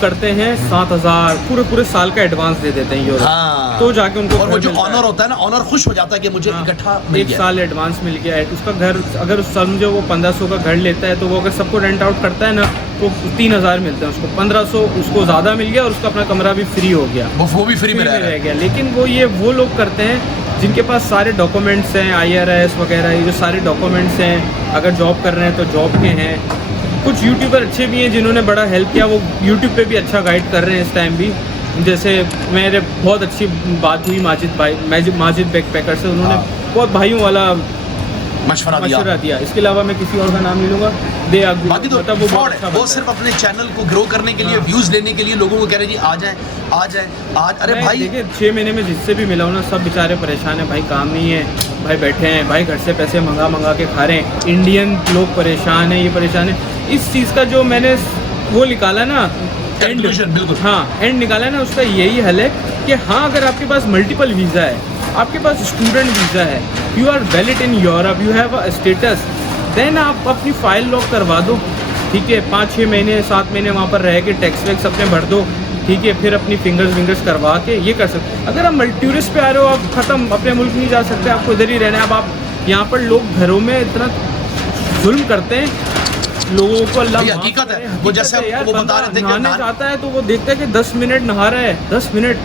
करते हैं 7000 पूरे साल का एडवांस दे देते हैं यूरो। हाँ। तो जाके उनको और वो जो ऑनर होता है ना, ऑनर खुश हो जाता है कि मुझे इकट्ठा मिल गया, 1 साल एडवांस मिल गया है। उसका घर, अगर उस समझो वो 1500 का घर लेता है तो वो अगर सबको रेंट आउट करता है ना तो 3000 मिलते हैं उसको, 1500 उसको ज़्यादा मिल गया और उसका अपना कमरा भी फ्री हो गया, वो भी फ्री में रह गया। लेकिन वो लोग करते हैं जिनके पास सारे डॉक्यूमेंट्स हैं, IRS वगैरह, ये जो सारे डॉक्यूमेंट्स हैं, अगर जॉब कर रहे हैं तो जॉब के हैं। कुछ यूट्यूबर अच्छे भी हैं जिन्होंने बड़ा हेल्प किया, वो यूट्यूब पे भी अच्छा गाइड कर रहे हैं इस टाइम भी। जैसे मेरे बहुत अच्छी बात हुई माजिद बैकपैकर से, उन्होंने बहुत भाइयों वाला मशवरा दिया। इसके अलावा मैं किसी और का नाम नहीं लूँगा। बाकी तो मतलब वो सिर्फ अपने चैनल को ग्रो करने के लिए, व्यूज़ लेने के लिए लोगों को कह रहे जी आ जाए। अरे भाई देखिए, 6 महीने में जिससे भी मिला हूँ ना, सब बेचारे परेशान हैं भाई, काम नहीं है भाई, बैठे हैं भाई, घर से पैसे मंगा के खा रहे हैं। इंडियन लोग परेशान हैं, ये परेशान है। इस चीज़ का जो मैंने वो निकाला ना, एंड, बिल्कुल, हाँ, एंड निकाला है ना, उसका यही हल है कि हाँ, अगर आपके पास मल्टीपल वीज़ा है, आपके पास स्टूडेंट वीज़ा है, you are valid in Europe, you have a status, then आप अपनी फाइल लॉक करवा दो, ठीक है। 5-6 महीने 7 महीने वहाँ पर रह के टैक्स वैक्स अपने भर दो, ठीक है। फिर अपनी फिंगर्स करवा के ये कर सकते। अगर आप टूरिस्ट पे आ रहे हो, आप ख़त्म, अपने मुल्क नहीं जा सकते, आपको इधर ही रहना है। अब आप यहाँ पर लोग घरों में इतना जुल्म करते हैं लोगों को, अल्लाह हकीकत है। वो जैसे वो बता रहे थे कि नहाने जाता है तो वो देखता है कि 10 मिनट नहा रहा है, 10 मिनट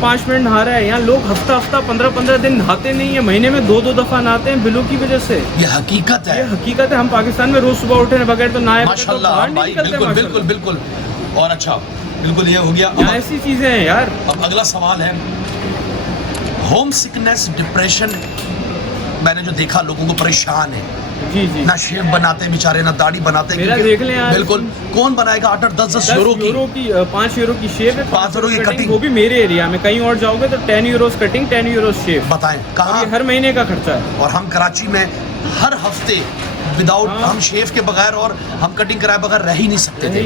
5 मिनट नहा रहा है। यहाँ लोग हफ्ता 15 दिन नहाते नहीं है, महीने में 2 दफ़ा नहाते हैं बिलों की वजह से। ये हकीकत है, ये हकीकत है। हम पाकिस्तान में रोज सुबह उठे बगैर तो नहाए माशाल्लाह भाई, बिल्कुल। और अच्छा, बिल्कुल ये हो गया। ऐसी चीजें हैं यार। अब अगला सवाल है, होम सिकनेस, डिप्रेशन। मैंने जो देखा, लोगों को परेशान है, जी ना शेव बनाते बेचारे, ना दाढ़ी बनाते। मेरा देख लें यार, बिल्कुल, कौन बनाएगा 8-10 यूरो की 5 यूरो की शेव है, 5 यूरो की कटिंग। वो भी मेरे एरिया में। कहीं और जाओगे तो 10 यूरोस कटिंग, 10 यूरोस शेव। बताएं कहाँ, हर महीने का खर्चा है। और हम कराची में हर हफ्ते विदाउट हम शेव के बगैर और हम कटिंग कराए बगैर रह ही नहीं सकते थे।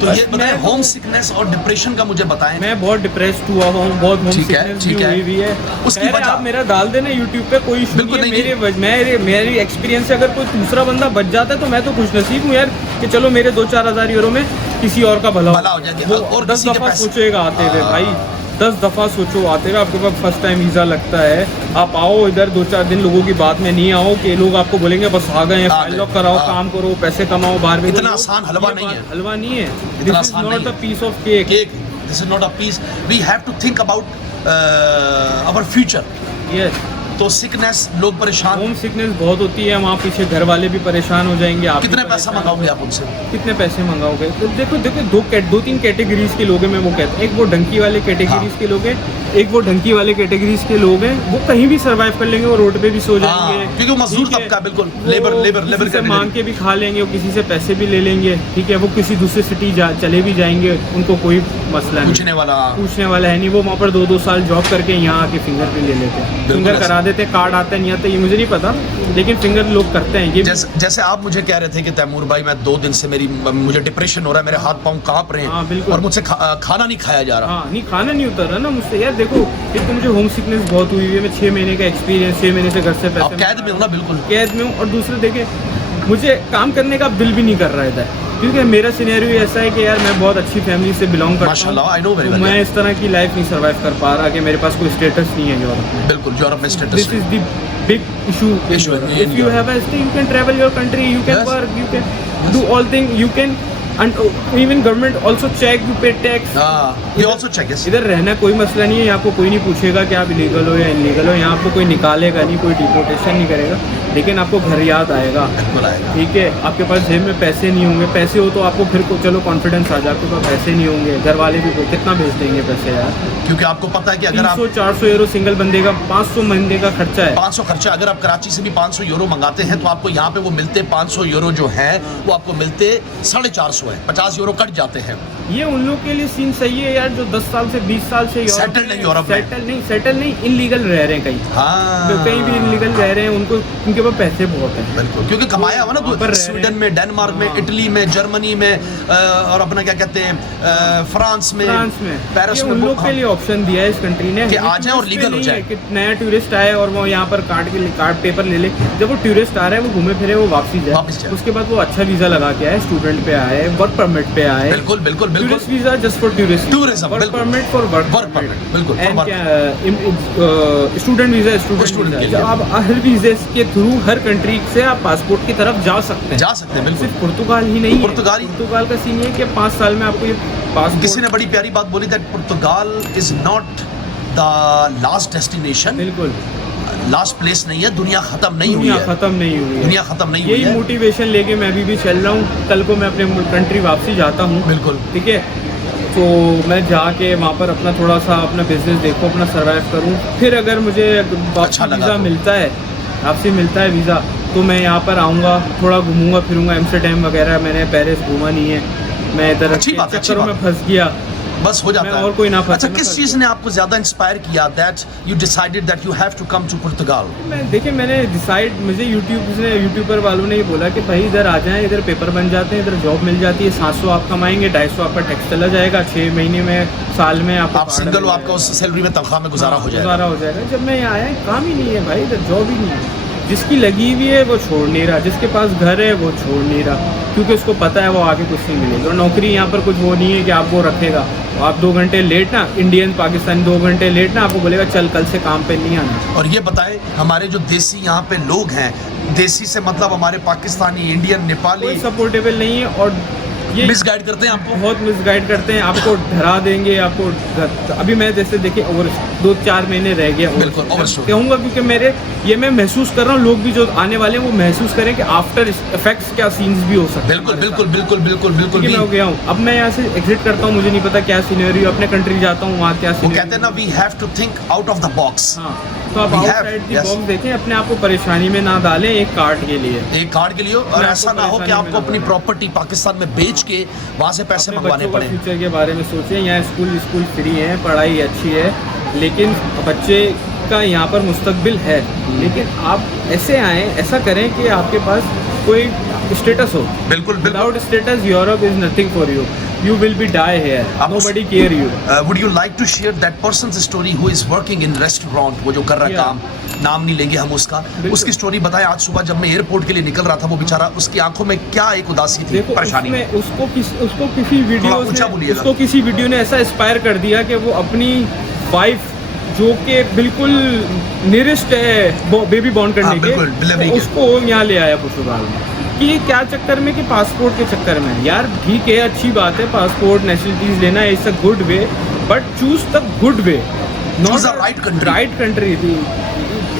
तो ये बताएं, होम सिकनेस और डिप्रेशन का मुझे बताएं। मैं बहुत डिप्रेस्ड हुआ हूँ, बहुत होम सिकनेस हुई है। उसकी वजह आप मेरा डाल देना यूट्यूब पे, कोई बिल्कुल नहीं। मेरी एक्सपीरियंस से अगर कोई दूसरा बंदा बच जाता है तो मैं तो खुशनसीब हूँ यार, कि चलो मेरे 2-4 हज़ार यूरो में किसी और का भला हो जाएगा। और 10 दफ़ा सोचेगा आते हुए भाई। 10 दफ़ा सोचो आते हुए, आपके पास फर्स्ट टाइम वीज़ा लगता है, आप आओ इधर 2-4 दिन, लोगों की बात में नहीं आओ कि लोग आपको बोलेंगे बस आ गए हैं, फाइल लॉक कराओ, काम करो, पैसे कमाओ, बाहर में इतना आसान हलवा नहीं है, हलवा नहीं है, इतना दिस इज आसान नॉट नहीं द है। Piece of cake, this is not a piece, we have to think about our future. Yes. तो सिकनेस, लोग परेशान, होम सिकनेस बहुत होती है, वहाँ पीछे घर वाले भी परेशान हो जाएंगे, आप कितने भी पैसा परेशान मंगाओगे हो- आप उनसे? कितने पैसे मंगाओगे? तो देखो 2-3 कैटेगरीज के लोग हैं, मैं वो कहता हूँ, एक वो ढंकी वाले कैटेगरीज हाँ। के लोग हैं, एक वो ढंकी वाले कैटेगरीज के लोग हैं, वो कहीं भी सर्वाइव कर लेंगे, वो रोड पे भी सो जाएंगे, हाँ, क्योंकि वो मजदूर ठीक है? तबका, बिल्कुल, वो लेबर किसी से category। मांग के भी खा लेंगे, वो किसी से पैसे भी ले लेंगे, ठीक है, वो किसी दूसरे सिटी चले भी जाएंगे, उनको कोई मसला नहीं, पूछने वाला। पूछने वाला है नहीं, वो वहाँ पर 2-2 साल जॉब करके यहाँ आके फिंगर भी ले लेते हैं, बिल्कुल फिंगर ऐसा। करा देते हैं, कार्ड आता है नहीं आता ये मुझे नहीं पता, लेकिन फिंगर लोग करते हैं ये भी। जैसे आप मुझे कह रहे थे कि तैमूर भाई मैं 2 दिन से मुझे डिप्रेशन हो रहा है, मेरे हाथ पांव कांप रहे हाँ, हैं बिल्कुल। और मुझसे खाना नहीं खाया जा रहा। हाँ, नहीं खाना नहीं उतर रहा ना मुझसे यार। देखो एक तो मुझे होम सिकनेस बहुत हुई है, मैं 6 महीने का एक्सपीरियंस, 6 महीने से घर से आप पैसे कैद में हो ना, बिल्कुल कैद में हूँ, और दूसरे देखे मुझे काम करने का दिल भी नहीं कर रहा है इधर, क्योंकि मेरा सिनेरियो ऐसा है कि यार मैं बहुत अच्छी फैमिली से बिलोंग करता हूँ, माशाल्लाह, I know very तो well, मैं yeah। इस तरह की लाइफ नहीं सर्वाइव कर पा रहा कि मेरे पास कोई स्टेटस नहीं है यूरोप में। बिल्कुल यूरोप में status this is the big issue. Issue in if you Europe. Have a stay, you can travel your country, you can Yes. Work, you can do all thing, you can, and even government also check you pay tax। We also check this. इधर रहना कोई मसला नहीं है, यहाँ आपको कोई नहीं पूछेगा कि आप इलीगल हो या इलीगल हो, यहाँ आपको कोई निकालेगा नहीं, कोई डिपोर्टेशन नहीं करेगा, लेकिन आपको घर याद आएगा, बिल्कुल आएगा। ठीक है। आपके पास जेब में पैसे नहीं होंगे, पैसे हो तो आपको फिर चलो कॉन्फिडेंस आ जाए, आपके पास पैसे नहीं होंगे, घर वाले भी कितना भेज देंगे पैसे यार, क्योंकि आपको पता है कि अगर आप 300-400 यूरो सिंगल बंदे का, 500 महीने का खर्चा है। 500 खर्चा, अगर आप कराची से भी 500 यूरो मंगाते हैं तो आपको यहाँ पे वो मिलते 500 यूरो जो है वो आपको मिलते 450 है, 50 यूरो कट जाते हैं। ये उन लोग के लिए सीन सही है यार, जो 10 साल से 20 साल से Settled है यूरोप में। सेटल नहीं इनलीगल रह रहे हैं कहीं, हाँ, तो कहीं भी इनलीगल रह रहे हैं, उनको उनके पास पैसे बहुत हैं। बिल्कुल, क्योंकि कमाया हुआ ना वहाँ पर रह रहे स्वीडन हैं। में, डेनमार्क में, हाँ। इटली में, जर्मनी में और अपना क्या कहते हैं फ्रांस में, पेरिस ये में, उन लोग के लिए ऑप्शन दिया है इस कंट्री ने कि आ जाए और टूरिस्ट पे legal हो नहीं जाए। है कि नया टूरिस्ट आए और वो यहाँ पर कार्ड पेपर ले ले। जब वो टूरिस्ट आ रहा है, वो घूमे फिरे, वो वापस वापस जाए, जाए। उसके बाद वो अच्छा वीजा लगा के आए, स्टूडेंट पे आए, वर्क परमिट पे आए, बिल्कुल बिल्कुल बिल्कुल tourist visa just for tourist, Tourism, work बिल्कुल। Permit for work Work permit, बिल्कुल, for एंड work। क्या स्टूडेंट वीजा, Student स्टूडेंट के वीजा। लिए। आप हर वीजे के थ्रू हर कंट्री से आप पासपोर्ट की तरफ जा सकते हैं, जा सकते हैं, बिल्कुल। सिर्फ पुर्तगाल ही नहीं है। पुर्तगाल का सीन ये है कि 5 साल में आपको ये पासपोर्ट, किसी ने बड़ी प्यारी बात बोली that Portugal is not the last destination, बिल्कुल लास्ट प्लेस नहीं है, दुनिया खत्म नहीं हुई दुनिया है, खत्म नहीं हुई है। दुनिया खत्म नहीं हुई यही है। मोटिवेशन लेके मैं अभी भी चल रहा हूँ। कल को मैं अपने कंट्री वापसी जाता हूँ, बिल्कुल। ठीक है, तो मैं जाके वहाँ पर अपना थोड़ा सा अपना बिजनेस देखूँ, अपना सर्वाइव करूँ, फिर अगर मुझे अच्छा वापसी लगा वीज़ा तो। मिलता है, वापसी मिलता है वीज़ा, तो मैं यहाँ पर आऊँगा, थोड़ा घूमूंगा फिरूंगा। एम्स्टरडैम वगैरह मैंने पेरिस घूमा नहीं है, मैं इधर अच्छी बात है, अच्छी चक्करों में बात फंस गया, बस हो जाता मैं है। और कोई ना फंसे, अच्छा, मैं किस फंस चीज़ ने आपको ज़्यादा इंस्पायर किया that you decided that you have to come to Portugal? मैंने डिसाइड, मुझे यूट्यूबर वालों ने ये बोला कि भाई इधर आ जाएं, इधर पेपर बन जाते हैं, इधर जॉब मिल जाती है, 700 आप कमाएंगे, 250 आपका टैक्स चला जाएगा, 6 महीने में, साल में आप सिंगल हो, आपका उस सैलरी में तनख्वाह में गुजारा हो जाएगा। गुजारा हो जाएगा। जब मैं यहाँ आया, काम ही नहीं है भाई, इधर जॉब ही नहीं है, जिसकी लगी हुई है वो छोड़ नहीं रहा, जिसके पास घर है वो छोड़ नहीं रहा, क्योंकि उसको पता है वो आगे कुछ नहीं मिलेगा। और नौकरी यहाँ पर कुछ वो नहीं है कि आप वो रखेगा, आप 2 घंटे लेट ना, इंडियन पाकिस्तानी 2 घंटे लेट ना, आपको बोलेगा चल कल से काम पे नहीं आना। और ये बताएं, हमारे जो देसी यहाँ पे लोग हैं, देसी से मतलब हमारे पाकिस्तानी, इंडियन, नेपाली, कोई सपोर्टेबल नहीं है, और ये मिसगाइड करते हैं आपको। बहुत मिसगाइड करते हैं, आपको डरा देंगे, आपको अभी मैं जैसे देखिए और 2-4 महीने रह गया, बिल्कुल, overstood। कहूँगा, क्योंकि मैं महसूस कर रहा हूँ, लोग भी जो आने वाले हैं वो महसूस करें कि आफ्टर इफेक्ट्स क्या सीन्स भी हो सकते हैं। बिल्कुल बिल्कुल बिल्कुल बिल्कुल बिल्कुल ठीक है, मैं हो गया हूँ, अब मैं यहाँ से एग्जिट करता हूँ, मुझे नहीं पता क्या सिनेरियो, अपने कंट्री जाता हूँ, वहाँ क्या वो scenario- कहते हैं ना, we have to think out of the box. हाँ, तो आप We have, outside the yes। Box देखें, अपने आप को परेशानी में ना डालें एक कार्ड के लिए। एक कार्ड के लिए, और मैं ऐसा आपको ना हो कि परेशानी में आपको ना अपनी डालूं। प्रॉपर्टी पाकिस्तान में बेच के वहाँ से पैसे अपने मंगवाने बच्चों का पड़े। फ्यूचर के बारे में सोचें। यहाँ स्कूल फ्री है, पढ़ाई अच्छी है, लेकिन बच्चे का यहाँ पर मुस्तकबिल है, लेकिन आप ऐसे आएँ, ऐसा करें कि आपके पास कोई स्टेटस हो। बिल्कुल बिल्कुल। Without status Europe is nothing for you, you will be die here, आप- nobody care you. Would you like to share that person's story who is working in restaurant, वो जो कर रहा है Yeah। काम, नाम नहीं लेंगे हम उसका, बिल्कुल। उसकी स्टोरी बताएं। आज सुबह जब मैं एयरपोर्ट के लिए निकल रहा था, वो बेचारा, उसकी आंखों में क्या एक उदासी थी, देखो परेशानी। उसको किसी वीडियो ऊंचा बोलिएगा। उसको किसी वीडियो ने ऐसा इंस्पायर कर दिया कि वो अपनी वाइफ जो कि बिल्कुल नियरेस्ट है बेबी बॉर्न करने हाँ, बिल्कुल, के, delivery तो के। उसको यहाँ ले आया पुर्तगाल में। कि ये क्या चक्कर में, कि पासपोर्ट के चक्कर में। यार ठीक है, अच्छी बात है, पासपोर्ट नेशनलिटीज लेना it's a good way, but choose the good way, Choose the right country. Right country.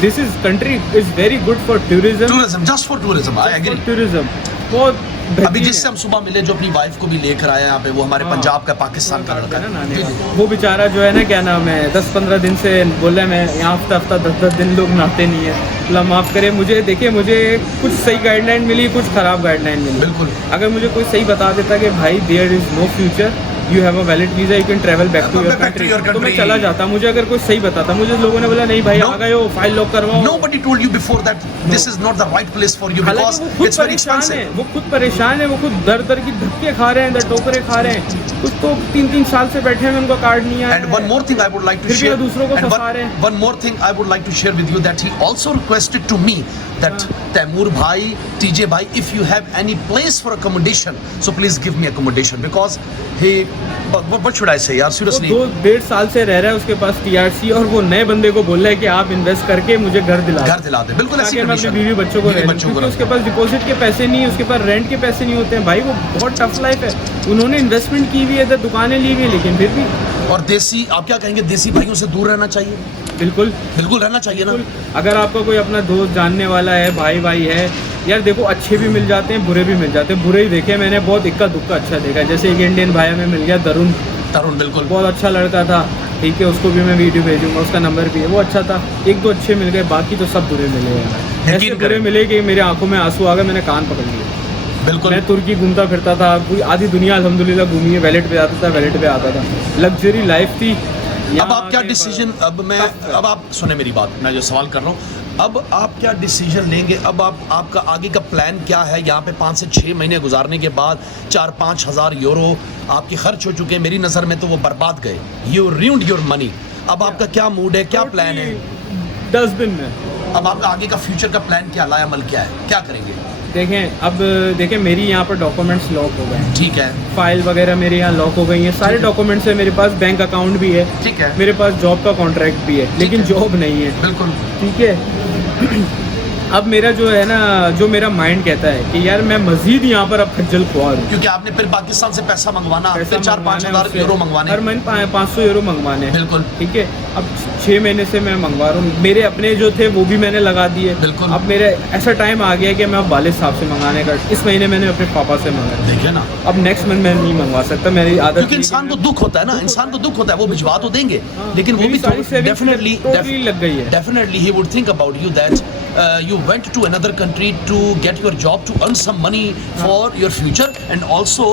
This is country is very good for tourism, tourism, just for tourism, I agree. Tourism बहुत अभी बेहतरीन जिससे है। हम सुबह मिले, जो अपनी वाइफ को भी लेकर आया यहाँ पे, वो हमारे हाँ। पंजाब का, पाकिस्तान का लड़का है ना, है। नाने जी, का। जी। वो बेचारा जो है ना, क्या नाम है, 10-15 दिन से बोल रहा है मैं यहाँ हफ्ता 10-10 दिन लोग नहाते नहीं है। अल्लाह माफ़ करे मुझे। देखिए, मुझे कुछ सही गाइडलाइन मिली, कुछ ख़राब गाइडलाइन मिली। बिल्कुल। अगर मुझे कोई सही बता देता कि भाई there is no future, you have a valid visa, you can travel back to your Back to country, your तो मैं country। चला जाता। मुझे अगर कोई सही बताता, मुझे लोगों ने बोला नहीं भाई No। आ गए हो, फाइल लॉक करवाओ। Nobody told you before that this is not the right place for you because हालांकि वो खुद it's very परेशान है, expensive. वो खुद परेशान है, वो खुद दर की धक्के खा रहे हैं, दर टोकरे खा रहे हैं। कुछ तो 3-3 साल से बैठे हैं, उनको कार्ड नहीं आया And है। one more thing I would like to फिर भी share. वो दूसरों को and फंसा रहे हैं। one more thing I would like to share with you that he also requested to me that Taimur bhai, TJ bhai, if you have any place for accommodation, so please give me accommodation because he, what should I say, yaar, वो seriously. 2-1.5 साल से रह रहा है उसके पास TRC, और वो नए बंदे को बोल रहा है कि आप इन्वेस्ट करके मुझे घर दिला दो। घर दिला दे, बिल्कुल ऐसी ताकि मैं अपनी condition. बीवी बच्चों को बीवी रह बच्चों को क्योंकि रख उसके पास डिपॉजिट के पैसे नहीं है, उसके पास रेंट के पैसे नहीं होते हैं। भाई वो बहुत टफ लाइफ है, उन्होंने इन्वेस्टमेंट की हुई है, इधर दुकानें ली हुई है, लेकिन फिर भी और देसी, आप क्या कहेंगे, देसी भाइयों से दूर रहना चाहिए, बिल्कुल बिल्कुल रहना चाहिए ना. बिल्कुल। अगर आपका कोई अपना दोस्त जानने वाला है, भाई है, यार देखो अच्छे भी मिल जाते हैं, बुरे भी मिल जाते हैं। बुरे ही देखे मैंने, बहुत इक्का दुक्का अच्छा देखा है। जैसे एक इंडियन भाई हमें मिल गया, तरुण, बिल्कुल बहुत अच्छा लड़का था, ठीक है, उसको भी मैं वीडियो भेजूंगा, उसका नंबर भी है, वो अच्छा था। 1-2 अच्छे मिल गए, बाकी तो सब बुरे मिले हैं। ऐसे बुरे करें। मिले कि मेरे आंखों में आंसू आ गए, मैंने कान पकड़ लिए। बिल्कुल. मैं तुर्की घूमता फिरता था, पूरी आधी दुनिया अल्हम्दुलिल्लाह घूमी है, वैलेट पे आता था, वैलेट पे आता था, लग्जरी लाइफ थी। अब आप क्या डिसीजन, अब आप सुने मेरी बात, मैं जो सवाल कर रहा हूँ, अब आप क्या डिसीजन लेंगे? अब आपका आगे का प्लान क्या है? यहाँ पे 5 से 6 महीने गुजारने के बाद 4-5 हज़ार यूरो आपके खर्च हो चुके हैं, मेरी नज़र में तो वो बर्बाद गए, यू ruined योर मनी। अब आपका क्या मूड है, क्या प्लान है? डस्टबिन में। अब आपका आगे का फ्यूचर का प्लान क्या, लायामल क्या है, क्या करेंगे? देखें मेरी यहाँ पर डॉक्यूमेंट्स लॉक हो गए हैं, ठीक है, फाइल वगैरह मेरे यहाँ लॉक हो गई हैं, सारे डॉक्यूमेंट्स है मेरे पास, बैंक अकाउंट भी है, ठीक है, मेरे पास जॉब का कॉन्ट्रैक्ट भी है, लेकिन है। जॉब नहीं है, बिल्कुल, ठीक है। अब मेरा जो है ना, जो मेरा माइंड कहता है कि यार मैं मजीद यहाँ पर अब खज्जल खुआर हूँ, क्योंकि आपने फिर पाकिस्तान से पैसा मंगवाना, पैसा 4-5 मंगवाना है हज़ार उससे, यूरो मंगवाने, हर महीने 500 यूरो मंगवाने हैं, बिल्कुल, ठीक है। अब 6 महीने से मैं मंगवा रहा हूँ, मेरे अपने जो थे वो भी मैंने लगा दिए, बिल्कुल। अब मेरे ऐसा टाइम आ गया कि मैं अब वालिद साहब से मंगाने का, इस महीने मैंने अपने पापा से मंगाया, देखिए ना, अब नेक्स्ट मंथ मैं नहीं मंगवा सकता, मेरी आदत क्योंकि नहीं है इंसान कि को दुख होता है ना, इंसान को दुख होता है, वो भिजवा तो देंगे, हाँ, लेकिन वो मेरी भी सारी savings डेफिनेटली totally लग गई है। definitely he would think about you that you went to another country to get your job, to earn some money for your future and also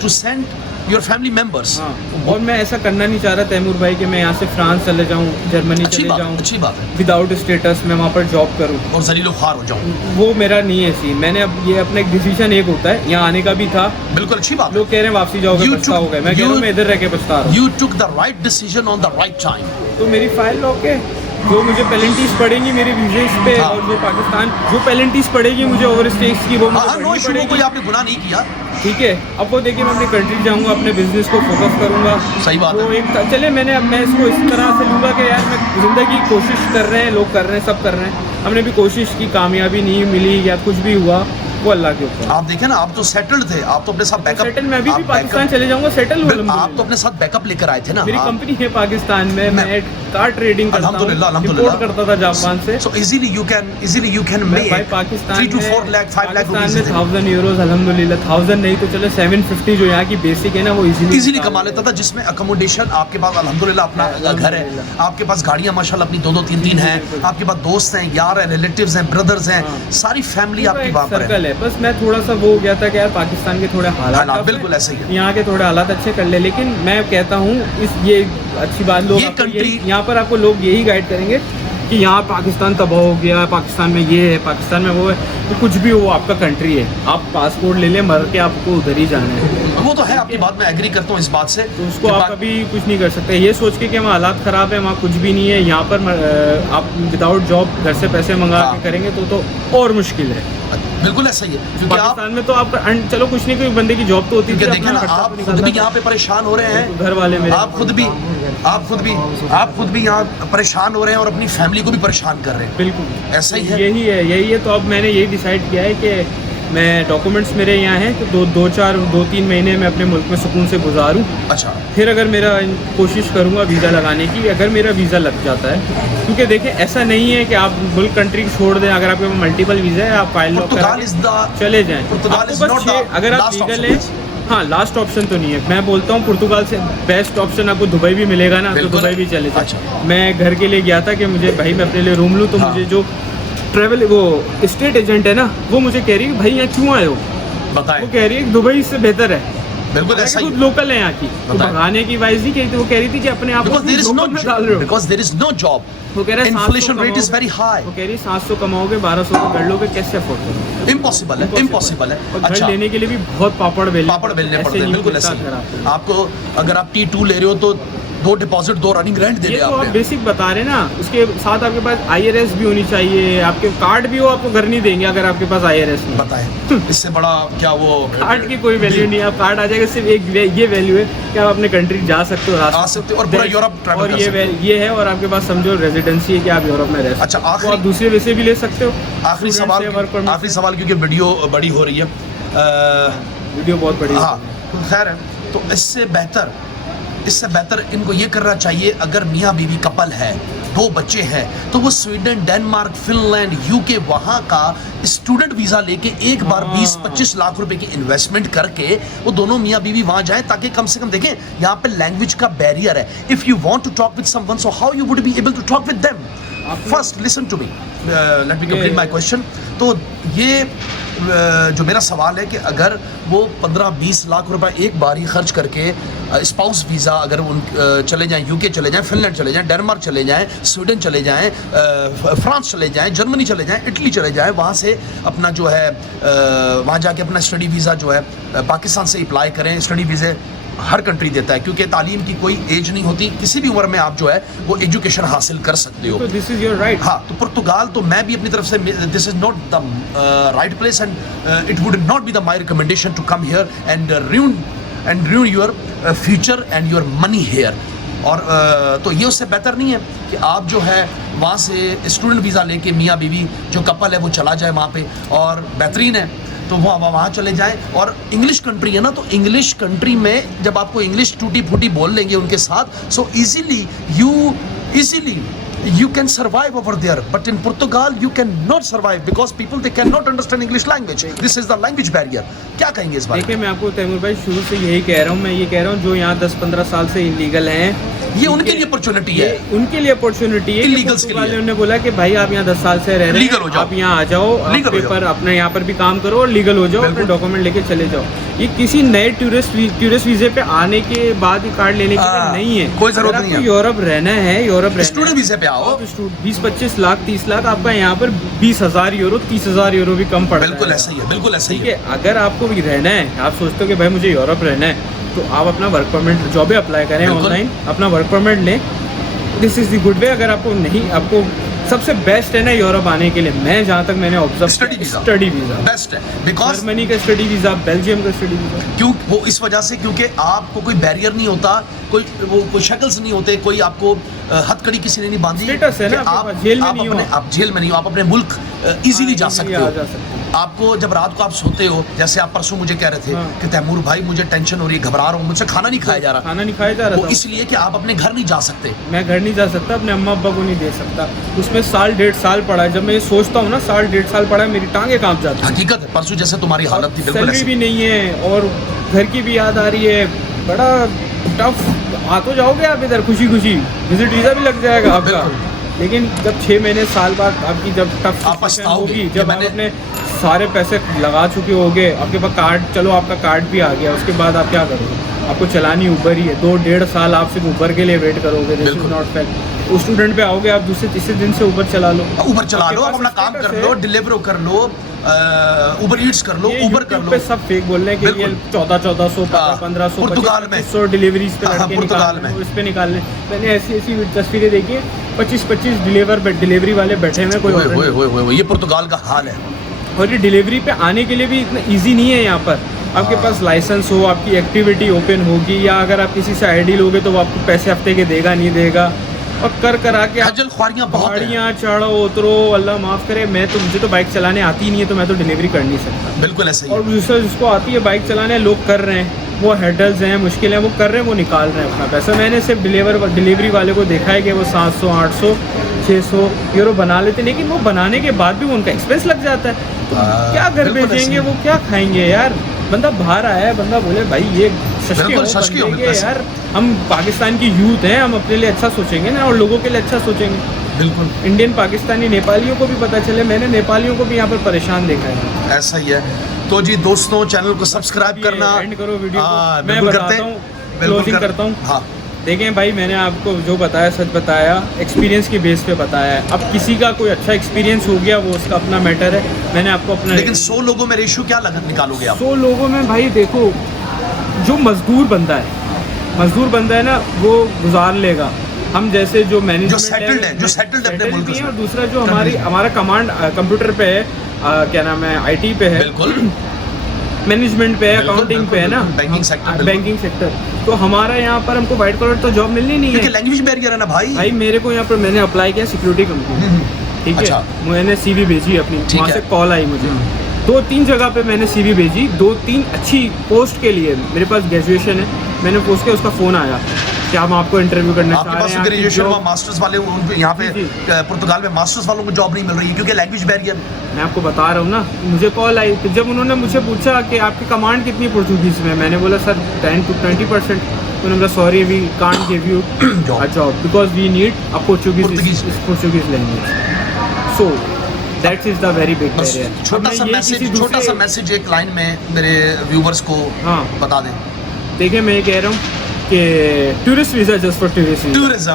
to send your family members. हाँ, और मैं ऐसा करना नहीं चाह रहा तैमूर भाई कि मैं यहाँ से फ्रांस चले जाऊँ, जर्मनी अच्छी चले बात, जाऊँ अच्छी बात है, विदाउट स्टेटस, मैं वहाँ पर जॉब करूँ, और जलीलो ख्वार हो जाऊँ, वो मेरा नहीं है सीन। मैंने अब ये अपना एक डिसीजन एक होता है, यहाँ आने का भी था, बिल्कुल अच्छी बात है. लोग कह रहे हैं वापसी जाओगे You पछताओगे, took- मैं कह रहा हूँ you- मैं इधर रह के पछता रहा हूँ। You took the right decision on the right time. तो मेरी फाइल लॉक है, जो मुझे पेनल्टीज पड़ेंगी मेरे वीजे पे, हाँ। और जो पाकिस्तान जो पेनल्टीज पड़ेगी मुझे ओवर स्टेज की, वो मुझे हाँ, नो भरनी इशू, कोई पड़ेगी, आपने गुनाह नहीं किया, ठीक है। अब वो देखिए मैं अपनी कंट्री जाऊँगा, अपने बिजनेस को फोकस करूँगा, सही बात वो है. एक चले मैंने, अब मैं इसको इस तरह से लूँगा कि यार मैं ज़िंदगी कोशिश कर रहे हैं, लोग कर रहे हैं, सब कर रहे हैं, हमने भी कोशिश की, कामयाबी नहीं मिली या कुछ भी हुआ, वो अल्लाह के ऊपर। आप देखें ना, आप तो सेटल्ड थे, आप तो अपने साथ बैकअप, सेटल मैं भी पाकिस्तान चले जाऊँगा, सेटल आप तो अपने साथ बैकअप लेकर आए थे ना. मेरी हाँ. कंपनी है पाकिस्तान में, मैं कार ट्रेडिंग करता हूँ, अल्हम्दुलिल्लाह, इंपोर्ट करता था जापान से। So easily you can मैं make भाई पाकिस्तान 3 to में 4 lakh 5 lakh पाकिस्तान rupees में 1000 यूरोस, अल्हम्दुलिल्लाह 1000 नहीं तो चलो 750 जो यहाँ की बेसिक है ना, वो इजीली कमा लेता था, जिसमें अकोमोडेशन आपके पास अल्हम्दुलिल्लाह अपना घर है, आपके पास गाड़ियाँ माशाल्लाह अपनी 2-2 3-3 हैं, आपके पास दोस्त हैं, यार हैं, रिलेटिव्स हैं, ब्रदर्स हैं, सारी फैमिली आपकी वहाँ पर है. सर्कल है। बस मैं थोड़ा सा वो हो गया था कि यार पाकिस्तान के थोड़े हालात हालात tough बिल्कुल हैं, ऐसे ही है. यहाँ के थोड़े हालात अच्छे कर ले, लेकिन मैं कहता हूँ ये अच्छी बात, लोग ये आपको country- यहाँ पर आपको लोग यही गाइड करेंगे कि यहाँ पाकिस्तान तबाह हो गया, पाकिस्तान में ये है, पाकिस्तान में वो है, तो कुछ भी हो आपका कंट्री है, आप पासपोर्ट ले लें, मर के आपको उधर ही जाना है। वो तो है, आपकी बात मैं एग्री करता हूँ इस बात से। तो उसको कि आप कभी कुछ नहीं कर सकते। ये सोच के कि वहाँ हालात ख़राब है, वहाँ कुछ भी नहीं है, यहाँ पर आप विदाउट जॉब घर से पैसे मंगा हाँ। के करेंगे तो और मुश्किल है। बिल्कुल ऐसा ही है, क्योंकि आप पाकिस्तान में तो आप चलो कुछ नहीं, कोई बंदे की जॉब तो होती क्योंकि थी, देखिए ना, अपना खर्चा आप तो खुद निकालता भी था। यहाँ पे परेशान हो रहे हैं, घर वाले मेरे आप खुद भी यहाँ परेशान हो रहे हैं और अपनी फैमिली को भी परेशान कर रहे हैं। बिल्कुल ऐसा ही है। यही है। तो अब मैंने यही डिसाइड किया है कि मैं डॉक्यूमेंट्स मेरे यहाँ हैं तो 2-3 महीने मैं अपने मुल्क में सुकून से गुजारूँ। अच्छा, फिर अगर मेरा कोशिश करूँगा वीज़ा लगाने की, अगर मेरा वीज़ा लग जाता है, क्योंकि देखें ऐसा नहीं है कि आप मुल्क कंट्री छोड़ दें। अगर आपके पास मल्टीपल वीज़ा है, आप फाइल लॉक करा के चले जाएँ। आपको बस अगर आप लीगल हैं, हाँ लास्ट ऑप्शन तो नहीं है। मैं बोलता हूँ पुर्तगाल से बेस्ट ऑप्शन आपको दुबई भी मिलेगा ना, तो दुबई भी चले जाए। अच्छा। मैं घर के लिए गया था कि मुझे भाई मैं अपने लिए रूम लूँ, तो हाँ। मुझे जो ट्रैवल वो स्टेट एजेंट है ना, वो मुझे कह रही है भाई यहाँ क्यों आए हो। बताएं। वो कह रही है दुबई इससे बेहतर है। बिल्कुल ऐसा ही खुद लोकल है यहाँ की, तो बताएं। भगाने की वाइज नहीं कही थी। वो कह रही थी कि अपने आप को because there is no में डाल रहे हो। because there is no job, वो कह रहा है inflation rate is very high, वो कह रही है 700 कमाओगे 1200 कर लोगे, कैसे अफोर्ड करोगे। impossible है। और घर अच्छा, लेने के लिए भी बहुत पापड़ बेलने पापड़ बेलने ऐसे पड़ते हैं, नहीं बिल्कुल मिलता ऐसे घर ही। आपको। आपको अगर आप T2 ले रहे हो तो 2 डिपॉजिट 2 रनिंग रेंट दे ये दिया तो आप आपने। बेसिक बता रहे ना, उसके साथ आपके पास IRS भी होनी चाहिए, आपके कार्ड भी हो, आपको घर नहीं देंगे अगर आपके पास IRS नहीं है। बताएं, इससे बड़ा क्या वो कार्ड की कोई वैल्यू नहीं है। आप कार्ड आ जाएगा, सिर्फ एक ये वैल्यू है कि आप अपने कंट्री जा सकते हो, आ सकते हो और पूरा यूरोप ट्रैवल और कर सकते हो। ये है। और आपके पास समझो रेजिडेंसी है कि आप यूरोप में रह सकते अच्छा, हो, तो आखिरी- आप दूसरे वैसे भी ले सकते हो। आखिरी Student से सवाल क्योंकि वीडियो बड़ी हो रही है। वीडियो बहुत बड़ी हाँ, तो खैर है, तो इससे बेहतर इनको ये करना चाहिए, अगर मियाँ बीवी कपल है, 2 बच्चे हैं, तो वो स्वीडन, डेनमार्क, फिनलैंड, यूके वहाँ का स्टूडेंट वीज़ा लेके एक बार 20-25 लाख रुपए की इन्वेस्टमेंट करके वो दोनों मियाँ बीवी वहाँ जाएं, ताकि कम से कम देखें यहाँ पे लैंग्वेज का बैरियर है। If you want to talk with someone, so how you would be able to talk with them. First listen to me, let me complete my question. तो ये जो मेरा सवाल है कि अगर वो 15-20 लाख रुपए एक बार ही खर्च करके स्पाउस वीज़ा अगर उन चले जाएं, यूके चले जाएं, फिनलैंड चले जाएं, डेनमार्क चले जाएं, स्वीडन चले जाएं, फ्रांस चले जाएं, जर्मनी चले जाएं, इटली चले जाएं, वहाँ से अपना जो है वहाँ जाके अपना स्टडी वीज़ा जो है पाकिस्तान से अप्लाई करें। स्टडी वीज़े हर कंट्री देता है, क्योंकि तालीम की कोई एज नहीं होती, किसी भी उम्र में आप जो है वो एजुकेशन हासिल कर सकते हो। This is your right. हाँ, तो पुर्तगाल तो मैं भी अपनी तरफ से, this is not the right place and it would not be the my recommendation to come here and ruin your future and your money here. और तो ये उससे बेहतर नहीं है कि आप जो है वहाँ से स्टूडेंट वीज़ा लेके मियाँ बीवी जो कपल है वो चला जाए वहाँ पे, और बेहतरीन है तो वो वहाँ चले जाएं। और इंग्लिश कंट्री है ना, तो इंग्लिश कंट्री में जब आपको इंग्लिश टूटी फूटी बोल लेंगे उनके साथ, so easily you can survive over there, but in Portugal you cannot survive because people they cannot understand English language. This is the language barrier. क्या कहेंगे इस बारे में? देखिए मैं आपको तैमूर भाई शुरू से यही कह रहा हूँ, मैं ये कह रहा हूँ जो यहाँ 10-15 साल से इलीगल हैं, ये उनके लिए अपॉर्चुनिटी है, उनके लिए अपॉर्चुनिटी है। Illegals के लिए। उन्होंने बोला कि भाई आप यहाँ 10 साल से रह रहे Legal हो हैं, जाओ। आप यहाँ आ जाओ, आप Legal हो जाओ। पेपर अपने यहाँ पर भी काम करो और लीगल हो जाओ, अपने बिल्कुल। डॉक्यूमेंट लेके चले जाओ। ये किसी नए टूरिस्ट वीजे पे आने के बाद ही कार्ड लेने के लिए नहीं है। कोई जरूरत अगर नहीं आपको है। यूरोप रहना है, यूरोप रहना स्टूडेंट वीज़े पे आओ। 20-25 लाख 30 लाख आपका यहाँ पर 20,000 यूरो 30,000 यूरो भी कम पड़ता है। बिल्कुल ऐसा ही है, बिल्कुल ऐसा ही ठीक है। है, अगर आपको भी रहना है, आप सोचते हो कि भाई मुझे यूरोप रहना है, तो आप अपना वर्क परमिट जॉबे अप्लाई करें बिल्कुल। ऑनलाइन, अपना वर्क परमिट लें। दिस इज़ द गुड वे। अगर आपको नहीं, आपको सबसे बेस्ट है ना यूरोप आने के लिए, मैं जहाँ तक मैंने ऑब्जर्व स्टडी वीज़ा बेस्ट है, बिकॉज जर्मनी का स्टडी वीज़ा, बेल्जियम का स्टडी वीज़ा। क्यों वो इस वजह से, क्योंकि आपको कोई बैरियर नहीं होता, कोई शक्ल्स नहीं होते, कोई आपको हथकड़ी किसी ने नहीं बांधी। Status है ना कि आपके पास, जेल में नहीं हो आप जेल में नहीं हो, आप अपने मुल्क इजीली जा सकते आ हो। जा सकते हो। आपको जब रात को आप सोते हो, जैसे आप परसों मुझे कह रहे थे हाँ। कि तैमूर भाई मुझे टेंशन हो रही है, घबरा रहा हूँ, मुझसे खाना नहीं खाया जा रहा, खाना नहीं खाया जा वो रहा था। इसलिए कि आप अपने घर नहीं जा सकते। मैं घर नहीं जा सकता, अपने अम्मा अब्बा को नहीं दे सकता। उसमें 1.5 साल पड़ा है। जब मैं ये सोचता हूँ ना 1.5 साल पड़ा है, मेरी टांगे कांप जाती है। हकीकत है, परसों जैसे तुम्हारी हालत थी, बिल्कुल सैलरी ऐसे। भी नहीं है और घर की भी याद आ रही है। बड़ा टफ। आ तो जाओगे आप इधर खुशी खुशी, विजिट वीज़ा भी लग जाएगा आपका, लेकिन जब 6 महीने साल बाद आपकी जब टफ आप पछताओगे होगी, कि जब आप मैंने- अपने सारे पैसे लगा चुके होगे, आपके पास कार्ड, चलो आपका कार्ड भी आ गया, उसके बाद आप क्या करोगे? आपको चलानी ऊबर ही है। 2-1.5 साल आप सिर्फ ऊबर के लिए वेट करोगे। दिस इज बिल्कुल। Not fair. उस स्टूडेंट पे आओगे आप दूसरे तीसरे दिन से ऊबर चला लो, ऊबर चला आपके लो, आप पास अपना काम status कर है। लो, डिलीवर कर लो, उबर ईट्स कर लो, ये उबर कर YouTube लो। पे सब फेक बोल रहे हैं कि ये बिल्कुल। 1400 हाँ, 1500 पुर्तगाल में। 2500 डिलीवरीज पे हाँ, लड़के पुर्तगाल निकाल रहे हैं, में। इस पे निकाल रहे हैं। मैंने ऐसी तस्वीरें देखी है, 25 डिलीवरी वाले बैठे हुए कोई ओए, order ओए, नहीं। ओए, ओए, ये पुर्तगाल का हाल है। और ये डिलीवरी पे आने के लिए भी इतना इजी नहीं है यहाँ पर। आपके हाँ। पास लाइसेंस हो, आपकी एक्टिविटी ओपन होगी, या अगर आप किसी से आईडी लोगे तो वो आपको पैसे हफ्ते के देगा नहीं देगा, और कर आके आप खजल ख्वारियाँ बहुत हैं। पहाड़ियाँ चढ़ो उतरो, अल्लाह माफ़ करे। मुझे तो बाइक चलाने आती ही नहीं है, तो मैं तो डिलीवरी कर नहीं सकता। बिल्कुल ऐसे ही और दूसरा जिसको आती है बाइक चलाने, लोग कर रहे हैं, वो हेडल्स हैं, मुश्किल हैं, वो कर रहे हैं, वो निकाल रहे हैं अपना पैसा। मैंने सिर्फ डिलीवरी वाले को देखा है कि वो 700 800 600 यूरो बना लेते, लेकिन वो बनाने के बाद भी उनका एक्सपेंस लग जाता है। तो क्या घर बिल्कुल भेजेंगे, ऐसे ही। वो क्या खाएंगे यार। बंदा बाहर आया है, बंदा बोले भाई ये शशके बिल्कुल हो शशके हो, बंदे के बिल्कुल यार। हम पाकिस्तान की यूथ हैं, हम अपने लिए अच्छा सोचेंगे ना, और लोगों के लिए अच्छा सोचेंगे। बिल्कुल इंडियन पाकिस्तानी नेपालियों को भी पता चले। मैंने नेपालियों को भी यहाँ पर परेशान देखा है। ऐसा ही है। तो जी दोस्तों, चैनल को सब्सक्राइब करना। एंड करो वीडियो हाँ, को। मैं बिल्कुल बताता करते हूँ, हैं, बिल्कुल क्लोजिंग करता हूँ। हाँ, देखें भाई, मैंने आपको जो बताया सच बताया, एक्सपीरियंस के बेस पे बताया है। अब किसी का कोई अच्छा एक्सपीरियंस हो गया, वो उसका अपना मैटर है। मैंने आपको अपना लेकिन 100 लोगों में रेशियो क्या निकालोगे आप? 100 लोगों में भाई देखो, जो मजदूर बंदा है ना, वो गुजार लेगा। हम जैसे जो मैनेजमेंट settled है, जो settled है अपने मुल्क भी हैं, में। और दूसरा जो हमारा कमांड कंप्यूटर पे है, क्या नाम है, आईटी पे है, बिल्कुल मैनेजमेंट पे है, बिल्कुल, अकाउंटिंग पे है ना, बैंकिंग सेक्टर, बिल्कुल। Banking sector. तो हमारा यहाँ पर हमको वाइट कॉलर तो जॉब मिलनी नहीं क्योंकि है लैंग्वेज बैरियर है ना भाई। भाई। मेरे को यहाँ पर मैंने अप्लाई किया सिक्योरिटी कंपनी, ठीक है। अच्छा। मैंने सीवी भेजी अपनी, ठीक वहाँ है। से कॉल आई मुझे। 2-3 जगह पे मैंने सीवी भेजी, 2-3 अच्छी पोस्ट के लिए। मेरे पास ग्रेजुएशन है, मैंने पोस्ट किया, उसका फ़ोन आया कि हम आपको इंटरव्यू करना आपके चाह रहे पास हैं। आपकी ग्रेजुएशन job- हुआ, मास्टर्स वाले उनको यहाँ पे जी, पुर्तगाल में मास्टर्स वालों को जॉब नहीं मिल रही है क्योंकि लैंग्वेज बैरियर। मैं आपको बता रहा हूँ ना, मुझे कॉल आई। तो जब उन्होंने मुझसे पूछा कि आपकी कमांड कितनी पोर्चुगीज़ में, मैंने बोला सर 10 to 20%। उन्होंने बोला sorry we can't give you a job because we need a Portuguese language. So that is the very big barrier. छोटा सा मैसेज एक लाइन में मेरे व्यूवर्स को हाँ। बता दें। देखिए, मैं ये कह रहा हूँ कि tourist visa just for tourist visa. Tourism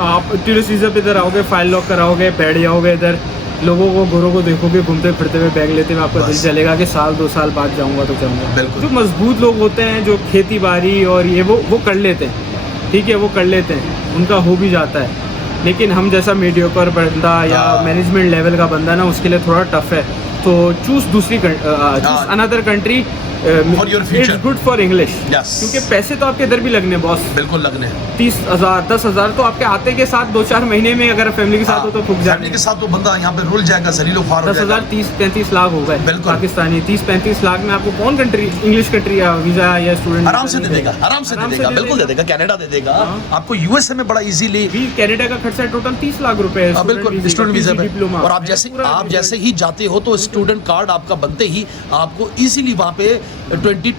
आप टूरिस्ट वीज़ा पे इधर आओगे, फाइल लॉक कराओगे, बैठ जाओगे इधर, लोगों को गोरों को देखोगे घूमते फिरते हुए, बैग लेते हुए, आपका दिल बस। चलेगा कि साल 2 साल बाद जाऊंगा तो जाऊंगा। बिल्कुल। जो मजबूत लोग होते हैं, जो खेती बाड़ी और ये वो कर लेते हैं, ठीक है, वो कर लेते हैं, उनका हो भी जाता है। लेकिन हम जैसा मीडियोकर बंदा या हाँ। मैनेजमेंट लेवल का बंदा ना, उसके लिए थोड़ा टफ है। तो चूज़ दूसरी हाँ। Another country For your future. It's good for English. Yes. क्योंकि पैसे तो आपके इधर भी लगने बॉस। बिल्कुल लगने। 30,000 10,000 तो आपके आते के साथ 2-4 महीने में, अगर फैमिली के साथ हो तो फूक फैमिली जाए। के साथ तो बंदा यहाँ पे रुल जाएगा, जलीलो ख्वार हो 10,000 जाएगा। 30-35 लाख हो गए बिल्कुल। पाकिस्तानी। 30-35 लाख में आपको कौन कंट्री, इंग्लिश कंट्री या वीज़ा या स्टूडेंट आराम से दे देगा, आराम से दे देगा, बिल्कुल दे देगा। कनाडा दे देगा हाँ। आपको, यूएसए में बड़ा इजीली। भी कनाडा का खर्चा टोटल 30 लाख रुपए है बिल्कुल स्टूडेंट वीजा पे। डिप्लोमा। और आप जैसे ही जाते हो तो स्टूडेंट कार्ड आपका बनते ही आपको इजीली वहाँ पे 18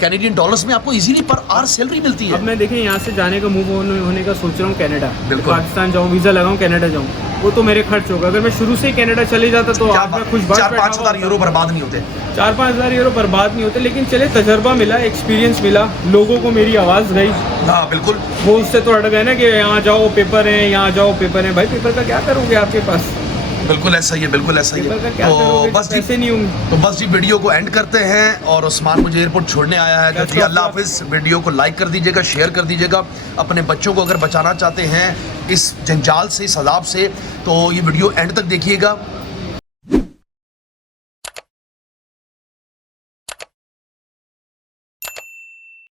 कैनेडियन डॉलर्स में आपको इजीली पर आवर सैलरी मिलती अब है। मैं देखें यहाँ से जाने का मूव होने का सोच रहा हूँ कनाडा। बिल्कुल। पाकिस्तान जाऊँ, वीज़ा लगाऊँ, कनाडा जाऊँ, वो तो मेरे खर्च होगा। अगर मैं शुरू से ही कनाडा चले जाता तो आज मैं खुश 4-5 हज़ार यूरो बर्बाद नहीं होते। 4-5 हज़ार यूरो बर्बाद नहीं होते। लेकिन चले, तजर्बा मिला, एक्सपीरियंस मिला, लोगों को मेरी आवाज़ गई। हाँ बिल्कुल। वो उससे तो अट गए ना कि यहाँ जाओ पेपर हैं, यहाँ जाओ पेपर हैं। भाई पेपर का क्या करोगे, आपके पास बिल्कुल ऐसा ही है, बिल्कुल ऐसा ही पेपर का है। क्या तो करोगे, बस जी, पैसे नहीं होंगे। तो बस जी वीडियो को एंड करते हैं। और उस्मान मुझे एयरपोर्ट छोड़ने आया है। तो जी अल्लाह हाफिज़। वीडियो को लाइक कर दीजिएगा, शेयर कर दीजिएगा। अपने बच्चों को अगर बचाना चाहते हैं इस जंजाल से, इस अज़ाब से, तो ये वीडियो एंड तक देखिएगा।